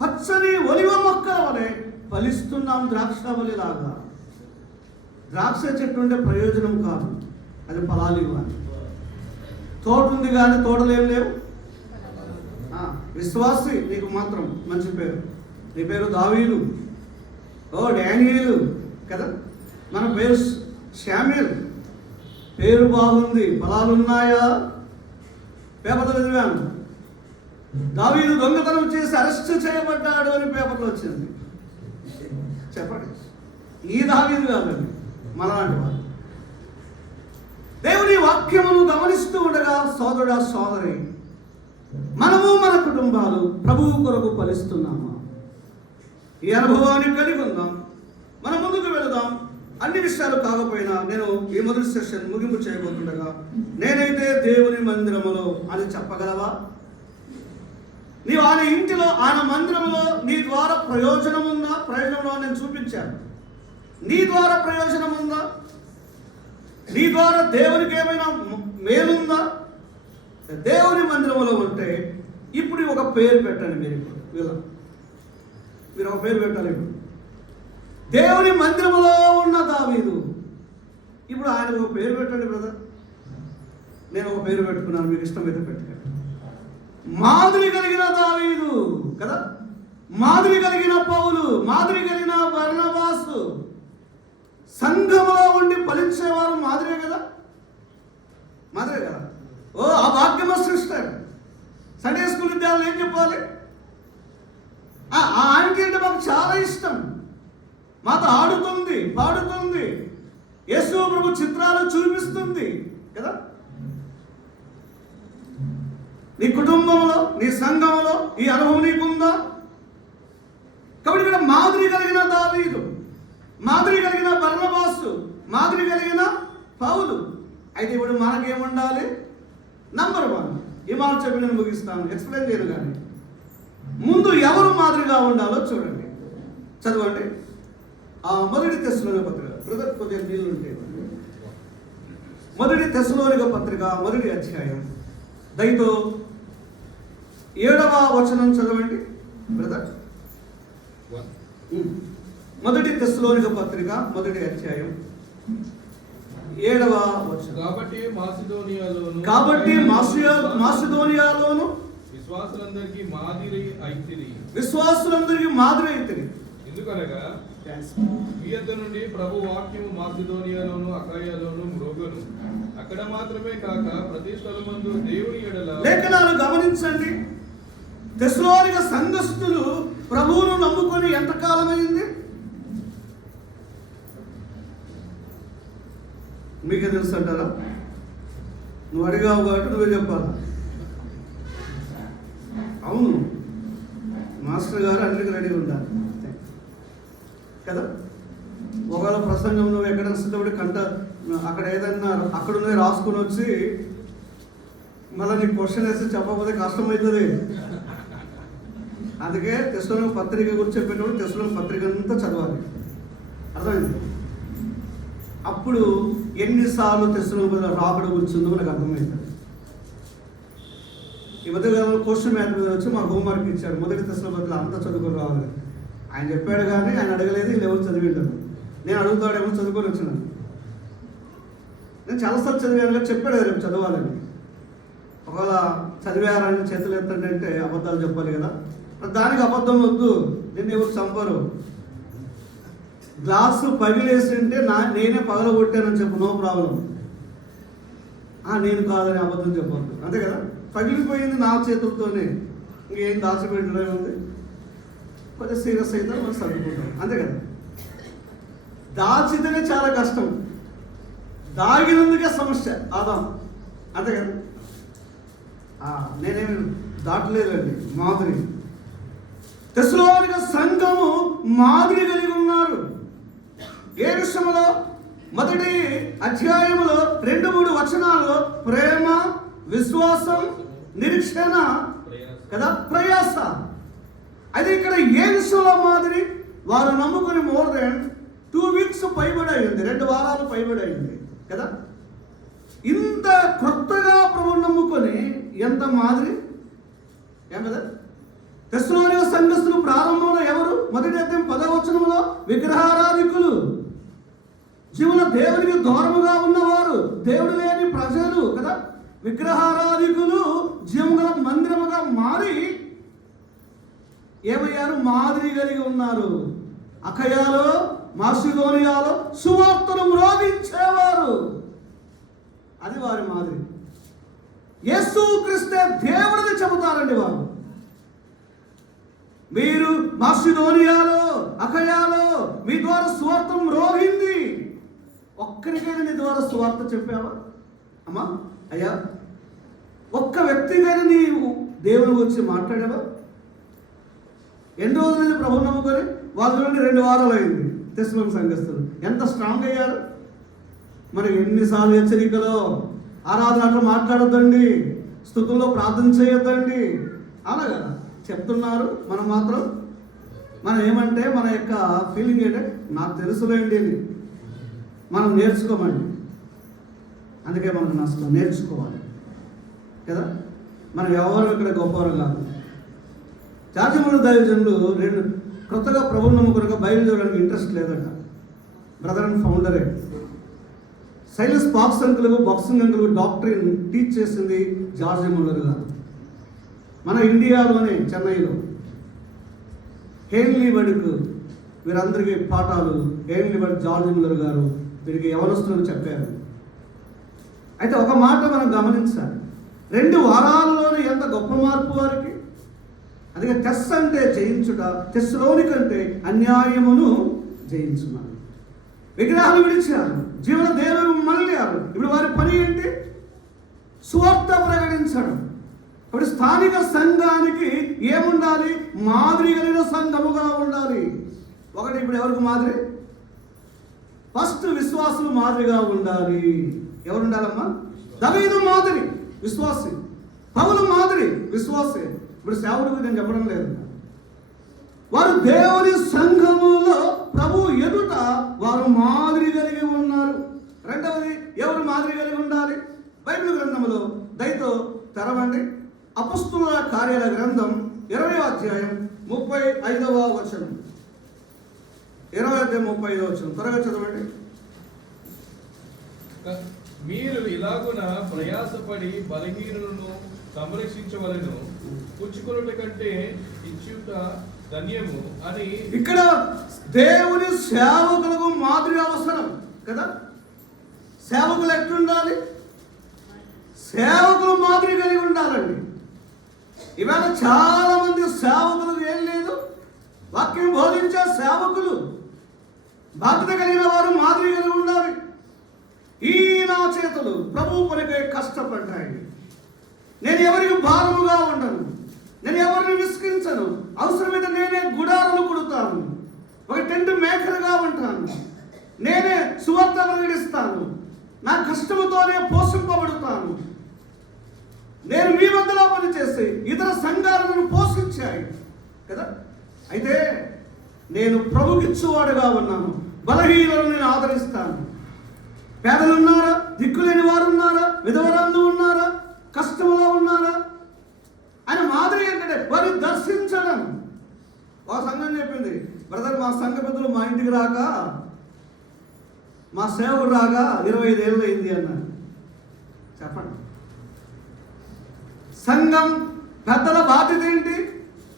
పచ్చని ఒలివ మొక్కల వలె ఫలిస్తున్నాం, ద్రాక్షావళి లాగా. ద్రాక్ష చెట్టు ఉంటే ప్రయోజనం కాదు, అది ఫలాలు ఇవ్వాలి. తోట ఉంది కానీ తోటలు ఏం లేవు. విశ్వాసి నీకు మాత్రం మంచి పేరు, నీ పేరు దావీదు, డానియేలు కదా, మన పేరు శామ్యూయల్, పేరు బాగుంది, ఫలాలు ఉన్నాయా? పేపర్లో చదివాను, దావీదు దొంగతనం చేసి అరెస్ట్ చేయబడ్డాడు అని పేపర్లో వచ్చింది. చెప్పండి, ఈ దావీదు కాదండి, మనలాంటి వాడు. దేవుని వాక్యమును గమనిస్తూ ఉండగా సోదరుడా, సోదరి, మనము మన కుటుంబాలు ప్రభువు కొరకు ఫలిస్తున్నామా? ఈ అనుభవాన్ని కలిగి ఉందాం. మనం ముందుకు వెళదాం. అన్ని విషయాలు కాకపోయినా నేను ఈ మొదటి సెషన్ ముగింపు చేయబోతుండగా, నేనైతే దేవుని మందిరములో అని చెప్పగలవా? నీవు ఆయన ఇంటిలో, ఆయన మందిరంలో నీ ద్వారా ప్రయోజనం ఉందా? ప్రయోజనంలో నేను చూపించాను. నీ ద్వారా ప్రయోజనం ఉందా? నీ ద్వారా దేవునికి ఏమైనా మేలుందా? దేవుని మందిరంలో ఉంటే ఇప్పుడు ఒక పేరు పెట్టండి. మీరు ఒక పేరు పెట్టాలి. ఇప్పుడు దేవుని మందిరంలో ఉన్న దావీదు, ఇప్పుడు ఆయనకు ఒక పేరు పెట్టండి బ్రదర్. నేను ఒక పేరు పెట్టుకున్నాను, మీకు ఇష్టమైతే పెట్టుకోండి. మాదిరి కలిగిన దావీదు కదా, మాదిరి కలిగిన పౌలు, మాదిరి కలిగిన బర్నబాసు. సంఘములో ఉండి ఫలించేవారు మాదిరే కదా, మాదిరే కదా. ఆ వాక్యమ సిస్టర్ సండే స్కూల్ విద్యాలయం ఏం చెప్పాలి? ఆంటీ అంటే మాకు చాలా ఇష్టం. మాతో ఆడుతుంది, పాడుతుంది, యేసు ప్రభు చిత్రాలు చూపిస్తుంది కదా. నీ కుటుంబంలో, నీ సంఘంలో ఈ అనుభవం నీకుందా? కాబట్టి ఇక్కడ మాదిరి కలిగిన దావీదు, మాదిరి కలిగిన బర్నబాసు, మాదిరి కలిగిన పౌలు. అయితే ఇప్పుడు మనకేముండాలి? నంబర్ 1, ఈ మాట చెప్పి నేను ముగిస్తాను, ఎక్స్ప్లెయిన్ చేయను. కానీ ముందు ఎవరు మాదిరిగా ఉండాలో చూడండి, చదవండి. మొదటి తెస్సలోనిక పత్రిక, బ్రదర్ కొద్దిగా నీళ్ళు ఉంటాయి. మొదటి తెస్సలోనిక పత్రిక 1వ అధ్యాయం దయతో 7వ వచనం చదవండి బ్రదర్. మొదటి తెస్సలోనిక పత్రిక 1వ అధ్యాయం 7వ వచనం. కాబట్టి మాసిదోనియాలోను విశ్వాసులందరికీ మాదిరి అయితిరి. ఎందుకనగా ఈ యొద్ద నుండి ప్రభు వాక్యము మాసిదోనియాలోను అకాయాలోను మ్రోగను. అక్కడ మాత్రమే కాక ప్రతి స్థలమందు దేవుని ఎడల. లేఖనాలు గమనించండి. తెస్సలోనిక సంఘస్థులు ప్రభువును నమ్ముకొని ఎంతకాలమైంది? మీకే తెలుసు అంటారా? నువ్వు అడిగావు కాబట్టి నువ్వే చెప్పాలి. అవును, మాస్టర్ గారు అన్నిటికీ రెడీ ఉండాలి కదా. ఒకవేళ ప్రసంగం నువ్వు ఎక్కడ సిద్ధపడి అక్కడ ఏదన్నా అక్కడున్నది రాసుకొని వచ్చి మళ్ళీ నీకు క్వశ్చన్ వేసి చెప్పకపోతే కష్టమవుతుంది. అందుకే తెస్సలోనిక పత్రిక గురించి చెప్పేటప్పుడు తెస్సలోనిక పత్రిక అంతా చదవాలి, అర్థమైంది? అప్పుడు ఎన్నిసార్లు తెస్సలోనిక రాబడి గురించిందో మనకు అర్థమవుతుంది. ఈ మధ్యకాలంలో క్వశ్చన్ మ్యాథ్ మీద వచ్చి మాకు హోంవర్క్ ఇచ్చాడు. మొదటి తెస్సలోనిక అంతా చదువుకొని రావాలి. ఆయన చెప్పాడు కానీ ఆయన అడగలేదు, వీళ్ళు ఎవరు చదివింటారు. నేను అడుగుతాడేమో చదువుకొని వచ్చినాను. నేను చాలాసార్లు చదివాను కానీ చెప్పాడు రేపు చదవాలని. ఒకవేళ చదివారని చేతులు ఎత్తంటే అబద్ధాలు చెప్పాలి కదా. దానికి అబద్ధం వద్దు, నేను ఎవరు చంపరు. గ్లాసు పగిలేసింటే నేనే పగలగొట్టానని చెప్పు, నో ప్రాబ్లం. నేను కాదని అబద్ధం చెప్పొద్దు, అంతే కదా. పగిలిపోయింది నా చేతులతోనే, ఇంకేం దాచిపెట్టడం ఉంది. కొంచెం సీరియస్ అయితే మనం సర్దుకుంటాం, అంతే కదా. దాచితేనే చాలా కష్టం, దాగినందుకే సమస్య. ఆదాం, అంతే కదా. నేనేమి దాటలేదండి. మాదిరి తెస్సలోనిక సంఘము మాదిరి కలిగి ఉన్నారు. ఏ విషయంలో? మొదటి అధ్యాయంలో 2-3 వచనాల్లో ప్రేమ, విశ్వాసం, నిరీక్షణ కదా, ప్రయాస. అయితే ఇక్కడ ఏ విషయంలో మాదిరి? వారు నమ్ముకుని మోర్ దెన్ 2 వీక్స్ పైబడి అయింది, 2 వారాలు పైబడి అయింది కదా. ఇంత కొత్తగా ప్రభువు నమ్ముకొని ఎంత మాదిరి, ఏం కదా. తెస్సలోనిక సంఘస్థులు ప్రారంభంలో ఎవరు? మొదటి అధ్యాయం 10వ వచనంలో విగ్రహారాధికులు, జీవన దేవునికి దూరముగా ఉన్నవారు, దేవుడు లేని ప్రజలు కదా. విగ్రహారాధికులు జీవగల మందిరముగా మారి ఏమయ్యారు? మాదిరి కలిగి ఉన్నారు. అకయాలో, మాసిదోనియాలో సువార్తను మ్రోగించేవారు, అది వారి మాదిరి. యేసు క్రీస్తే దేవుడిని చెబుతారండి వారు. మీరు మాసిదోనియాలో, అకయాలో మీ ద్వారా సువార్త మ్రోగింది. ఒక్కరికైనా నీ ద్వారా సువార్త చెప్పావా అమ్మా? అయ్యా, ఒక్క వ్యక్తికైనా నీవు దేవుని గురించి మాట్లాడావా? ఎన్ని రోజులైంది ప్రభువు నమ్ముకొని? వాళ్ళ నుండి 2 వారాలు అయింది. తెస్సలోనిక సంఘస్థులు ఎంత స్ట్రాంగ్ అయ్యారు. మరి ఎన్నిసార్లు హెచ్చరికలో, ఆరాధన అట్లా మాట్లాడొద్దండి, స్తుతుల్లో ప్రార్థన చేయొద్దండి, అలా కదా చెప్తున్నారు. మనం ఏమంటే మన యొక్క ఫీలింగ్ ఏంటంటే నాకు తెలుసులేండి అని మనం నేర్చుకోమండి. అందుకే మనకు నష్టం, నేర్చుకోవాలి కదా. మనం ఎవరు ఇక్కడ గొప్పవారు కాదు. జార్జిమూల దైవజనులు 2 కొత్తగా ప్రభువు నమ్ముకునగా బయలుదేరడానికి ఇంట్రెస్ట్ లేదట. బ్రదర్ అండ్ ఫౌండరే సైలస్ బాక్స్ అంకులకు, బాక్సింగ్ అంకులకు డాక్టరీని టీచ్ చేసింది జార్జిమూలర్ గారు. మన ఇండియాలోనే చెన్నైలో హేన్లీ బడికు వీరందరికీ పాఠాలు హేన్లీ బడి జార్జిమూలర్ గారు వీరికి యవనస్తులకు చెప్పారు. అయితే ఒక మాట మనం గమనించాలి, 2 వారాల్లోనే ఎంత గొప్ప మార్పు వారికి. అందుకే తెస్ అంటే జయించుట, తెస్సలోనిక అంటే అన్యాయమును జయించున్నారు. విగ్రహాలు విడిచారు, జీవన దేవుడు మళ్ళారు. ఇప్పుడు వారి పని ఏంటి? సువార్త ప్రకటించడం. ఇప్పుడు స్థానిక సంఘానికి ఏముండాలి? మాదిరి కలిగిన సంఘముగా ఉండాలి. ఒకటి, ఇప్పుడు ఎవరికి మాదిరి? ఫస్ట్ విశ్వాసులు మాదిరిగా ఉండాలి. ఎవరు ఉండాలమ్మా? దావీదు మాదిరి విశ్వాసి, పౌలు మాదిరి విశ్వాసి. ఇప్పుడు సేవకుడికి నేను చెప్పడం లేదు. వారు దేవుని సంఘములో ప్రభు ఎదుట వారు మాదిరి కలిగి ఉన్నారు. రెండవది, ఎవరు మాదిరి కలిగి ఉండాలి? బైబిల్ గ్రంథంలో దయతో తెరవండి. అపొస్తలుల కార్యాల గ్రంథం 20వ అధ్యాయం 35వ వచనం. 20వ అధ్యాయం 35వ వచనం త్వరగా చదవండి. మీరు ఇలాగున ప్రయాసపడి బలహీనులను సంరక్షించవలను, పుచ్చుకొనుట కంటే ఇచ్చుట ధన్యము అని. ఇక్కడ దేవుని సేవకులకు మాదిరి అవసరం కదా. సేవకులు ఎట్లుండాలి? సేవకులు మాదిరి కలిగి ఉండాలండి. ఇవాళ చాలా మంది సేవకులకు ఏం లేదు. వాక్యం బోధించే సేవకులు, బాధ్యత కలిగిన వారు మాదిరి కలిగి ఉండాలి. ఈ నా చేతులు ప్రభు పనికై కష్టపడ్డాయి. నేను ఎవరికి భారముగా ఉండను, నేను ఎవరిని విసిగించను. అవసరమైతే నేనే గుడారాలు కుడతాను, ఒక టెంట్ మేకర్గా ఉంటాను, నేనే సువార్త ప్రకటిస్తాను, నా కష్టముతోనే పోషింపబడతాను. నేను మీ మధ్యలో పనిచేసి ఇతర సంఘాలను పోషించాయి కదా. అయితే నేను ప్రభుకిచ్చువాడుగా ఉన్నాను. బలహీనులను నేను ఆదరిస్తాను. పేదలు ఉన్నారా? దిక్కులేని వారు ఉన్నారా? విధవరాళ్ళు ఉన్నారా? కష్టంలో ఉన్నారా? ఆయన మాదిరి ఏంటంటే వారిని దర్శించడం. ఒక సంఘం చెప్పింది, బ్రదర్ మా సంఘ పెద్దలు మా ఇంటికి రాక, మా సేవకుడు రాగా 25 ఏళ్ళు అయింది అన్నారు. చెప్పండి, సంఘం పెద్దల బాధ్యత ఏంటి?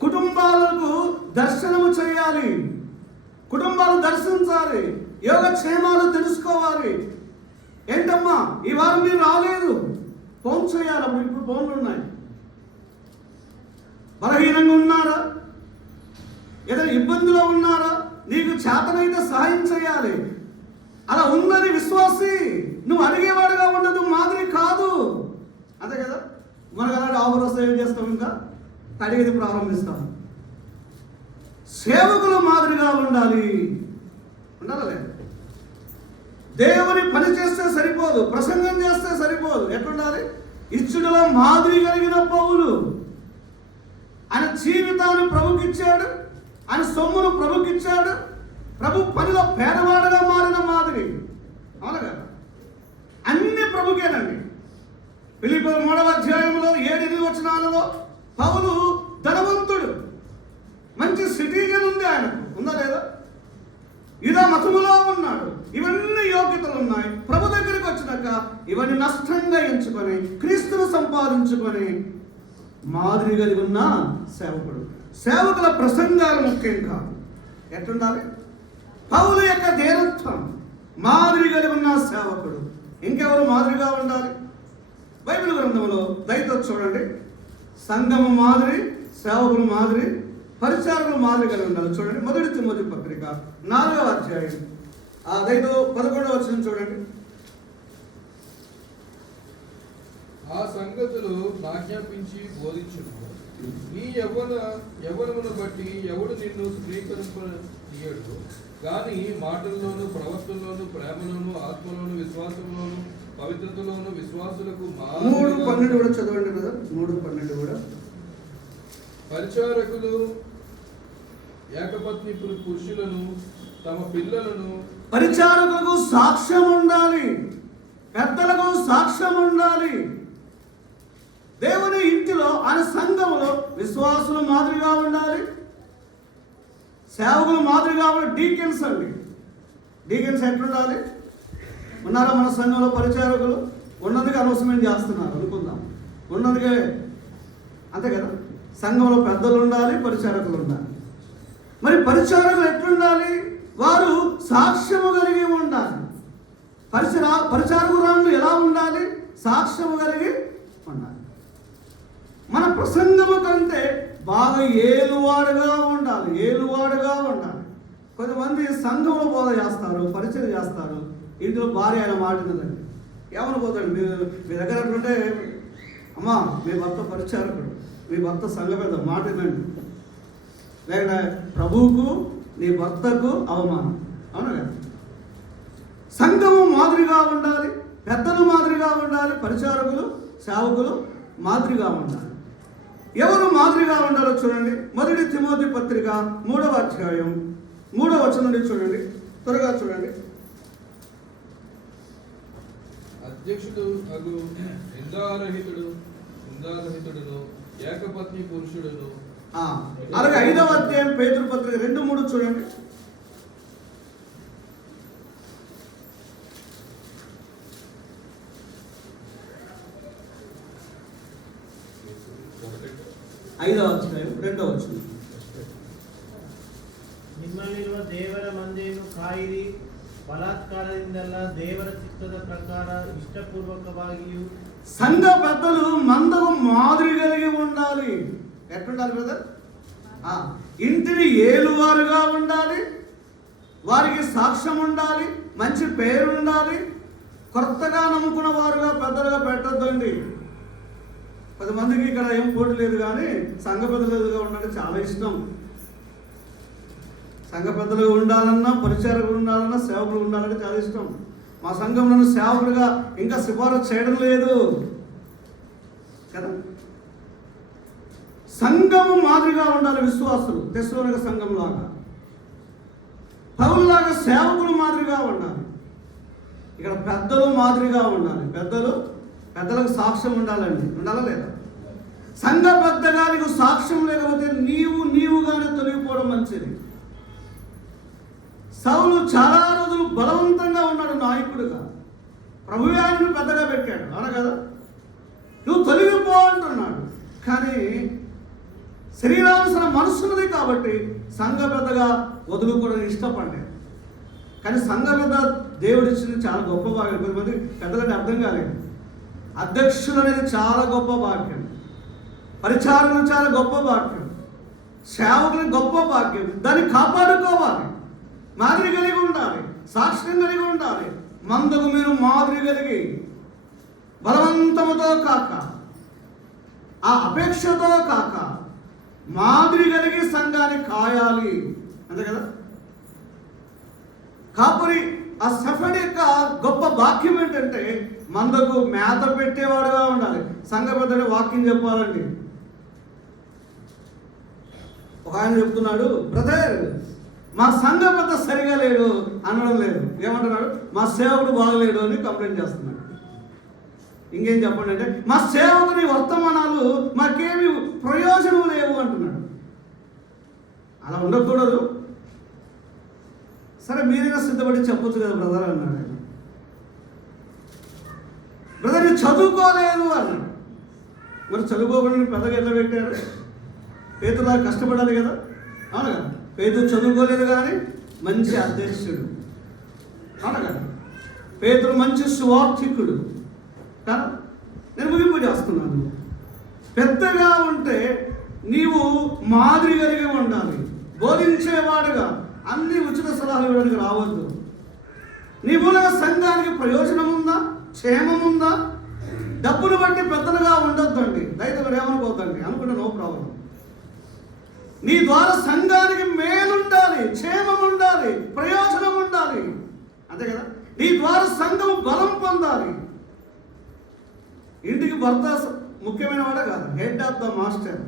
కుటుంబాలకు దర్శనము చేయాలి, కుటుంబాలు దర్శించాలి, యోగక్షేమాలు తెలుసుకోవాలి. ఏంటమ్మా ఈ వారం మీరు రాలేదు, ఫోన్ చేయాలి. ఇప్పుడు ఫోన్లు ఉన్నాయి. బలహీనంగా ఉన్నారా? ఏదైనా ఇబ్బందిలో ఉన్నారా? నీకు చేతనైతే సహాయం చేయాలి. అలా ఉందని విశ్వాసి నువ్వు అడిగేవాడుగా ఉండదు, మాదిరి కాదు. అంతే కదా. మనకు అలాంటి ఆఫర్ ఏం చేస్తాం? ఇంకా అడిగేది ప్రారంభిస్తాం. సేవకులు మాదిరిగా ఉండాలి. ఉండాలి. దేవుని పని చేస్తే సరిపోదు, ప్రసంగం చేస్తే సరిపోదు. ఎట్లుండాలి? ఇచ్చుడులో మాదిరి కలిగిన పౌలు ఆయన జీవితాన్ని ప్రభుకిచ్చాడు, ఆయన సొమ్మును ప్రభుకిచ్చాడు. ప్రభు పనిలో పేదవాడుగా మారిన మాదిరి. అవును కదా. అన్ని ప్రభుకేనండి. ఫిలిప్పీయుల 3వ అధ్యాయంలో 7-8 వచనాలలో పౌలు ధనవంతుడు, మంచి సిటిజన్ ఉంది ఆయనకు, ఉందా లేదా? ఇదో మతములో ఉన్నాడు. ఇవన్నీ యోగ్యతలు ఉన్నాయి. ప్రభు దగ్గరికి వచ్చినాక ఇవన్నీ నష్టంగా ఎంచుకొని క్రీస్తును సంపాదించుకొని మాదిరి కలిగి ఉన్న సేవకుడు. సేవకుల ప్రసంగాలు ముఖ్యం కాదు. ఎట్లుండాలి? పౌలు యొక్క ధీరత్వం, మాదిరి కలిగి ఉన్న సేవకుడు. ఇంకెవరు మాదిరిగా ఉండాలి? బైబిల్ గ్రంథంలో దయతో చూడండి. సంఘము మాదిరి, సేవకులు మాదిరి, పరిచారకులు మాదిరి కలిగి ఉండాలి. చూడండి, 1 తిమోతి పత్రిక 4వ అధ్యాయం దయతో 11వ వచనం చూడండి. ఆ సంగతులు ఆజ్ఞాపించి బోధించును. నీ యవ్వనమును బట్టి ఎవడు నిన్ను స్వీకరింపనీయడు కానీ మాటల్లోను, ప్రవర్తనలోను, ప్రేమలోను, ఆత్మలోను, విశ్వాసంలోను, పవిత్రతలోను విశ్వాసులకు 3:12 కూడా చదవండి కదా. 3:12 కూడా. పరిచారకులు ఏకపత్ని పురుషులను తమ పిల్లలను. పరిచారకులకు సాక్ష్యం ఉండాలి, పెద్దలకు సాక్ష్యం ఉండాలి. దేవుని ఇంటిలో ఆయన సంఘములో విశ్వాసులు మాదిరిగా ఉండాలి, సేవకులు మాదిరిగా ఉండాలి. డీకెన్స్ అండి, డీకెన్స్ ఎట్లుండాలి? ఉన్నారా మన సంఘంలో పరిచారకులు? ఉన్నందుకే అనౌన్స్మెంట్ చేస్తున్నారు అనుకుందాం, ఉన్నందుకే. అంతే కదా. సంఘంలో పెద్దలు ఉండాలి, పరిచారకులు ఉండాలి. మరి పరిచారకులు ఎట్లుండాలి? వారు సాక్ష్యము కలిగి ఉండాలి. పరిచారకురాళ్ళు ఎలా ఉండాలి? సాక్ష్యము కలిగి ఉండాలి. మన ప్రసంగము కంటే బాగా ఏలువాడుగా ఉండాలి, ఏలువాడుగా ఉండాలి. కొంతమంది సంఘంలో బోధ చేస్తారు, పరిచయం చేస్తారు, ఇంట్లో భార్య ఆయన మాట వినదండి. ఏమని పోతాడు? మీ దగ్గర అట్లుంటే, అమ్మా మీ భర్త పరిచారకుడు, మీ భర్త సంఘ పెద్ద, మాట వినండి. లేకపోతే ప్రభువుకు నీ భర్తకు అవమానం. అవునా కదా? సంఘము మాదిరిగా ఉండాలి, పెద్దలు మాదిరిగా ఉండాలి, పరిచారకులు సేవకులు మాదిరిగా ఉండాలి. ఎవరు మాదిరిగా ఉండాలో చూడండి. 1 తిమోతి పత్రిక 3వ అధ్యాయం 3వ వచనం నుండి చూడండి, త్వరగా చూడండి. అధ్యక్షుడు అగు నిందారహితుడును ఏకపత్ని పురుషుడును. అలాగే 5వ అధ్యాయం పేతురు పత్రిక 2:3 చూడండి. ఐదవ అధ్యాయం 2వ వచనం. ನಿಮ್ಮಲ್ಲಿರುವ ದೇವರ ಮಂದೆಯನ್ನು ಕಾಯಿರಿ, ಬಲಾತ್ಕಾರದಿಂದಲ್ಲ ದೇವರ ಚಿತ್ತದ ಪ್ರಕಾರ ಇಷ್ಟಪೂರ್ವಕವಾಗಿಯೂ. సంఘ పెద్దలు మందకు మాదిరి కలిగి ఉండాలి. ఎట్లుండాలి బ్రదర్? ఇంటిని ఏలువారుగా ఉండాలి, వారికి సాక్ష్యం ఉండాలి, మంచి పేరు ఉండాలి. కొత్తగా నమ్ముకున్న వారుగా పెద్దలుగా పెట్టద్దండి. 10 మందికి ఇక్కడ ఏం పోటీ లేదు, కానీ సంఘ పెద్దలుగా ఉండాలంటే చాలా ఇష్టం. సంఘ పెద్దలుగా ఉండాలన్నా, పరిచారకులు ఉండాలన్నా, సేవకులు ఉండాలంటే చాలా ఇష్టం. మా సంఘం నన్ను సేవకుడిగా ఇంకా సిఫారసు చేయడం లేదు కదా. సంఘము మాదిరిగా ఉండాలి, విశ్వాసులు తెస్సలోనిక సంఘం లాగా, పౌలులాగా సేవకులు మాదిరిగా ఉండాలి. ఇక్కడ పెద్దలు మాదిరిగా ఉండాలి. పెద్దలకు సాక్ష్యం ఉండాలండి. ఉండాలా లేదా? సంఘ పెద్దగా నీకు సాక్ష్యం లేకపోతే నీవుగానే తొలగిపోవడం మంచిది. సౌలు చాలా రోజులు బలవంతంగా ఉన్నాడు నాయకుడిగా, ప్రభువే ఆయనను పెద్దగా పెట్టాడు. అవునా కదా? నువ్వు తొలగిపో అంటున్నాడు. కానీ శరీరానుసర మనసున్నది కాబట్టి సంఘ పెద్దగా వదులుకోవడం ఇష్టపడ్డాడు. కానీ సంఘ పెద్ద దేవుడు ఇచ్చింది చాలా గొప్ప భాగ్యం. కొంతమంది పెద్దలంటే అర్థం కాలేదు. అధ్యక్షులు అనేది చాలా గొప్ప భాగ్యం, పరిచారకులు చాలా గొప్ప భాగ్యం, సేవకులు గొప్ప భాగ్యం. దాన్ని కాపాడుకోవాలి, మాదిరి కలిగి ఉండాలి, సాక్ష్యం కలిగి ఉండాలి. మందకు మీరు మాదిరి కలిగి, బలవంతముతో కాక, ఆ అపేక్షతో కాక, మాదిరి కలిగి సంఘాన్ని కాయాలి. అంతే కదా? కాపురి ఆ సఫడి యొక్క గొప్ప భాగ్యం ఏంటంటే మందకు మేత పెట్టేవాడుగా ఉండాలి. సంఘ పెద్దలు వాక్యం చెప్పాలండి. ఒక ఆయన చెప్తున్నాడు, బ్రదర్ మా సంఘ పెద్ద సరిగా లేడు అనడం లేదు. ఏమంటున్నాడు? మా సేవకుడు బాగలేడు అని కంప్లైంట్ చేస్తున్నాడు. ఇంకేం చెప్పండి అంటే, మా సేవకుని వర్తమానాలు మాకేమి ప్రయోజనం లేవు అంటున్నాడు. అలా ఉండకూడదు. సరే మీరైనా సిద్ధపడి చెప్పొచ్చు కదా బ్రదర్ అన్నాడు. ఆయన బ్రదర్ నేను చదువుకోలేదు అన్నాడు. మరి చదువుకోకుండా పెద్దగా ఎట్లా పెట్టారు? పేతురులా కష్టపడాలి కదా. అవును కదా? పేతురు చదువుకోలేదు కానీ మంచి అధ్యక్షుడు. అవును కదా? పేతురు మంచి సువార్థికుడు కదా. నేను ముగింపు చేస్తున్నాను. పెద్దగా ఉంటే నీవు మాదిరి కలిగి ఉండాలి, బోధించేవాడుగా. అన్ని ఉచిత సలహాలు ఇవ్వడానికి రావద్దు. నీ మూలంగా సంఘానికి ప్రయోజనం ఉందా, క్షేమం ఉందా? డబ్బును బట్టి పెద్దలుగా ఉండొద్దండి. దయచేసి ఏమనుకోవద్దండి, అనుకుంటే నో ప్రాబ్లం. నీ ద్వారా సంఘానికి మేలుండాలి, క్షేమం ఉండాలి, ప్రయోజనం ఉండాలి. అంతే కదా? నీ ద్వారా సంఘం బలం పొందాలి. ఇంటికి భర్త ముఖ్యమైన వాడే కాదు, హెడ్ ఆఫ్ ద మాస్టర్.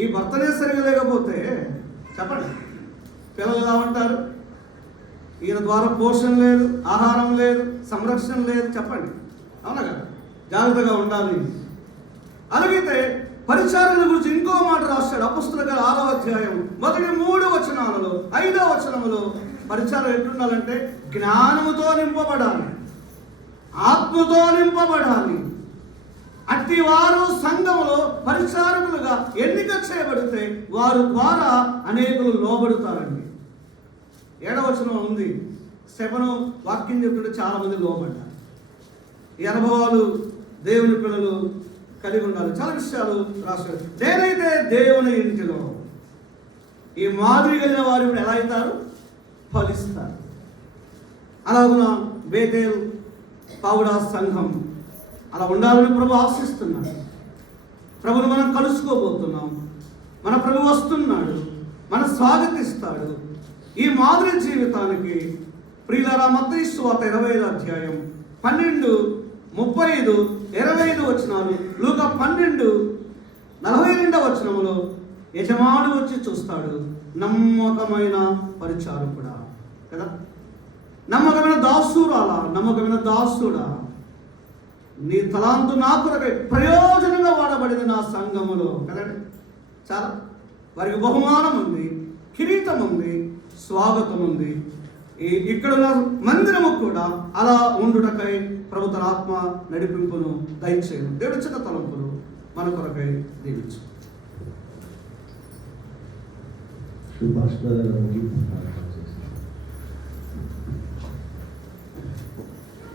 ఈ భర్తనే సరిగా లేకపోతే చెప్పండి, పిల్లలు ఎలా ఉంటారు? ఈయన ద్వారా పోషణ లేదు, ఆహారం లేదు, సంరక్షణ లేదు. చెప్పండి, అవునా కదా? జాగ్రత్తగా ఉండాలి. అలాగైతే పరిచారకుల గురించి ఇంకో మాట రాస్తాడు అపొస్తలుల 6వ అధ్యాయం 3 వచనాలలో 5వ వచనములో పరిచారం ఎట్లుండాలంటే జ్ఞానముతో నింపబడాలి, ఆత్మతో నింపబడాలి. అట్టి వారు సంఘములో పరిచారకులుగా ఎన్నిక చేయబడితే వారు ద్వారా అనేకులు లోబడుతారండి. 7వ వచనం ఉంది, స్టెఫను వాక్యం చెప్తుంటే చాలా మంది లోబడ్డారు. ఈ అనుభవాలు దేవుని పిల్లలు కలిగి ఉండాలి. చాలా విషయాలు రాశారు. నేనైతే దేవుని ఇంటిలో ఈ మాదిరి కలిగిన వారు ఇప్పుడు ఎలా అవుతారు? ఫలిస్తారు. అలాగున బేతేల్ పావుడా సంఘం అలా ఉండాలని ప్రభు ఆశిస్తున్నాడు. ప్రభుని మనం కలుసుకోబోతున్నాం. మన ప్రభు వస్తున్నాడు, మన స్వాగతిస్తాడు. ఈ మాదిరి జీవితానికి ప్రియులారా మత్తయి సువార్త 25వ అధ్యాయం 12, 35, 25 వచనాలు, లూకా 12, 42వ వచనములో యజమానుడు వచ్చి చూస్తాడు. నమ్మకమైన పరిచారకుడా కదా, నమ్మకమైన దాసురాలా, నమ్మకమైన దాసుడా, నీ తలాంతు నా కొరకై ప్రయోజనంగా వాడబడింది నా సంఘములో కదండి. చాలా వారికి బహుమానం ఉంది, కిరీటం ఉంది, స్వాగతం ఉంది. ఇక్కడున్న మందిరము కూడా అలా ఉండుటకై ప్రభు తన ఆత్మ నడిపింపును దయచేయను. దేవుడి చిన్న తలంపులు మన కొరకై దీవించు. సుభాష్ గారు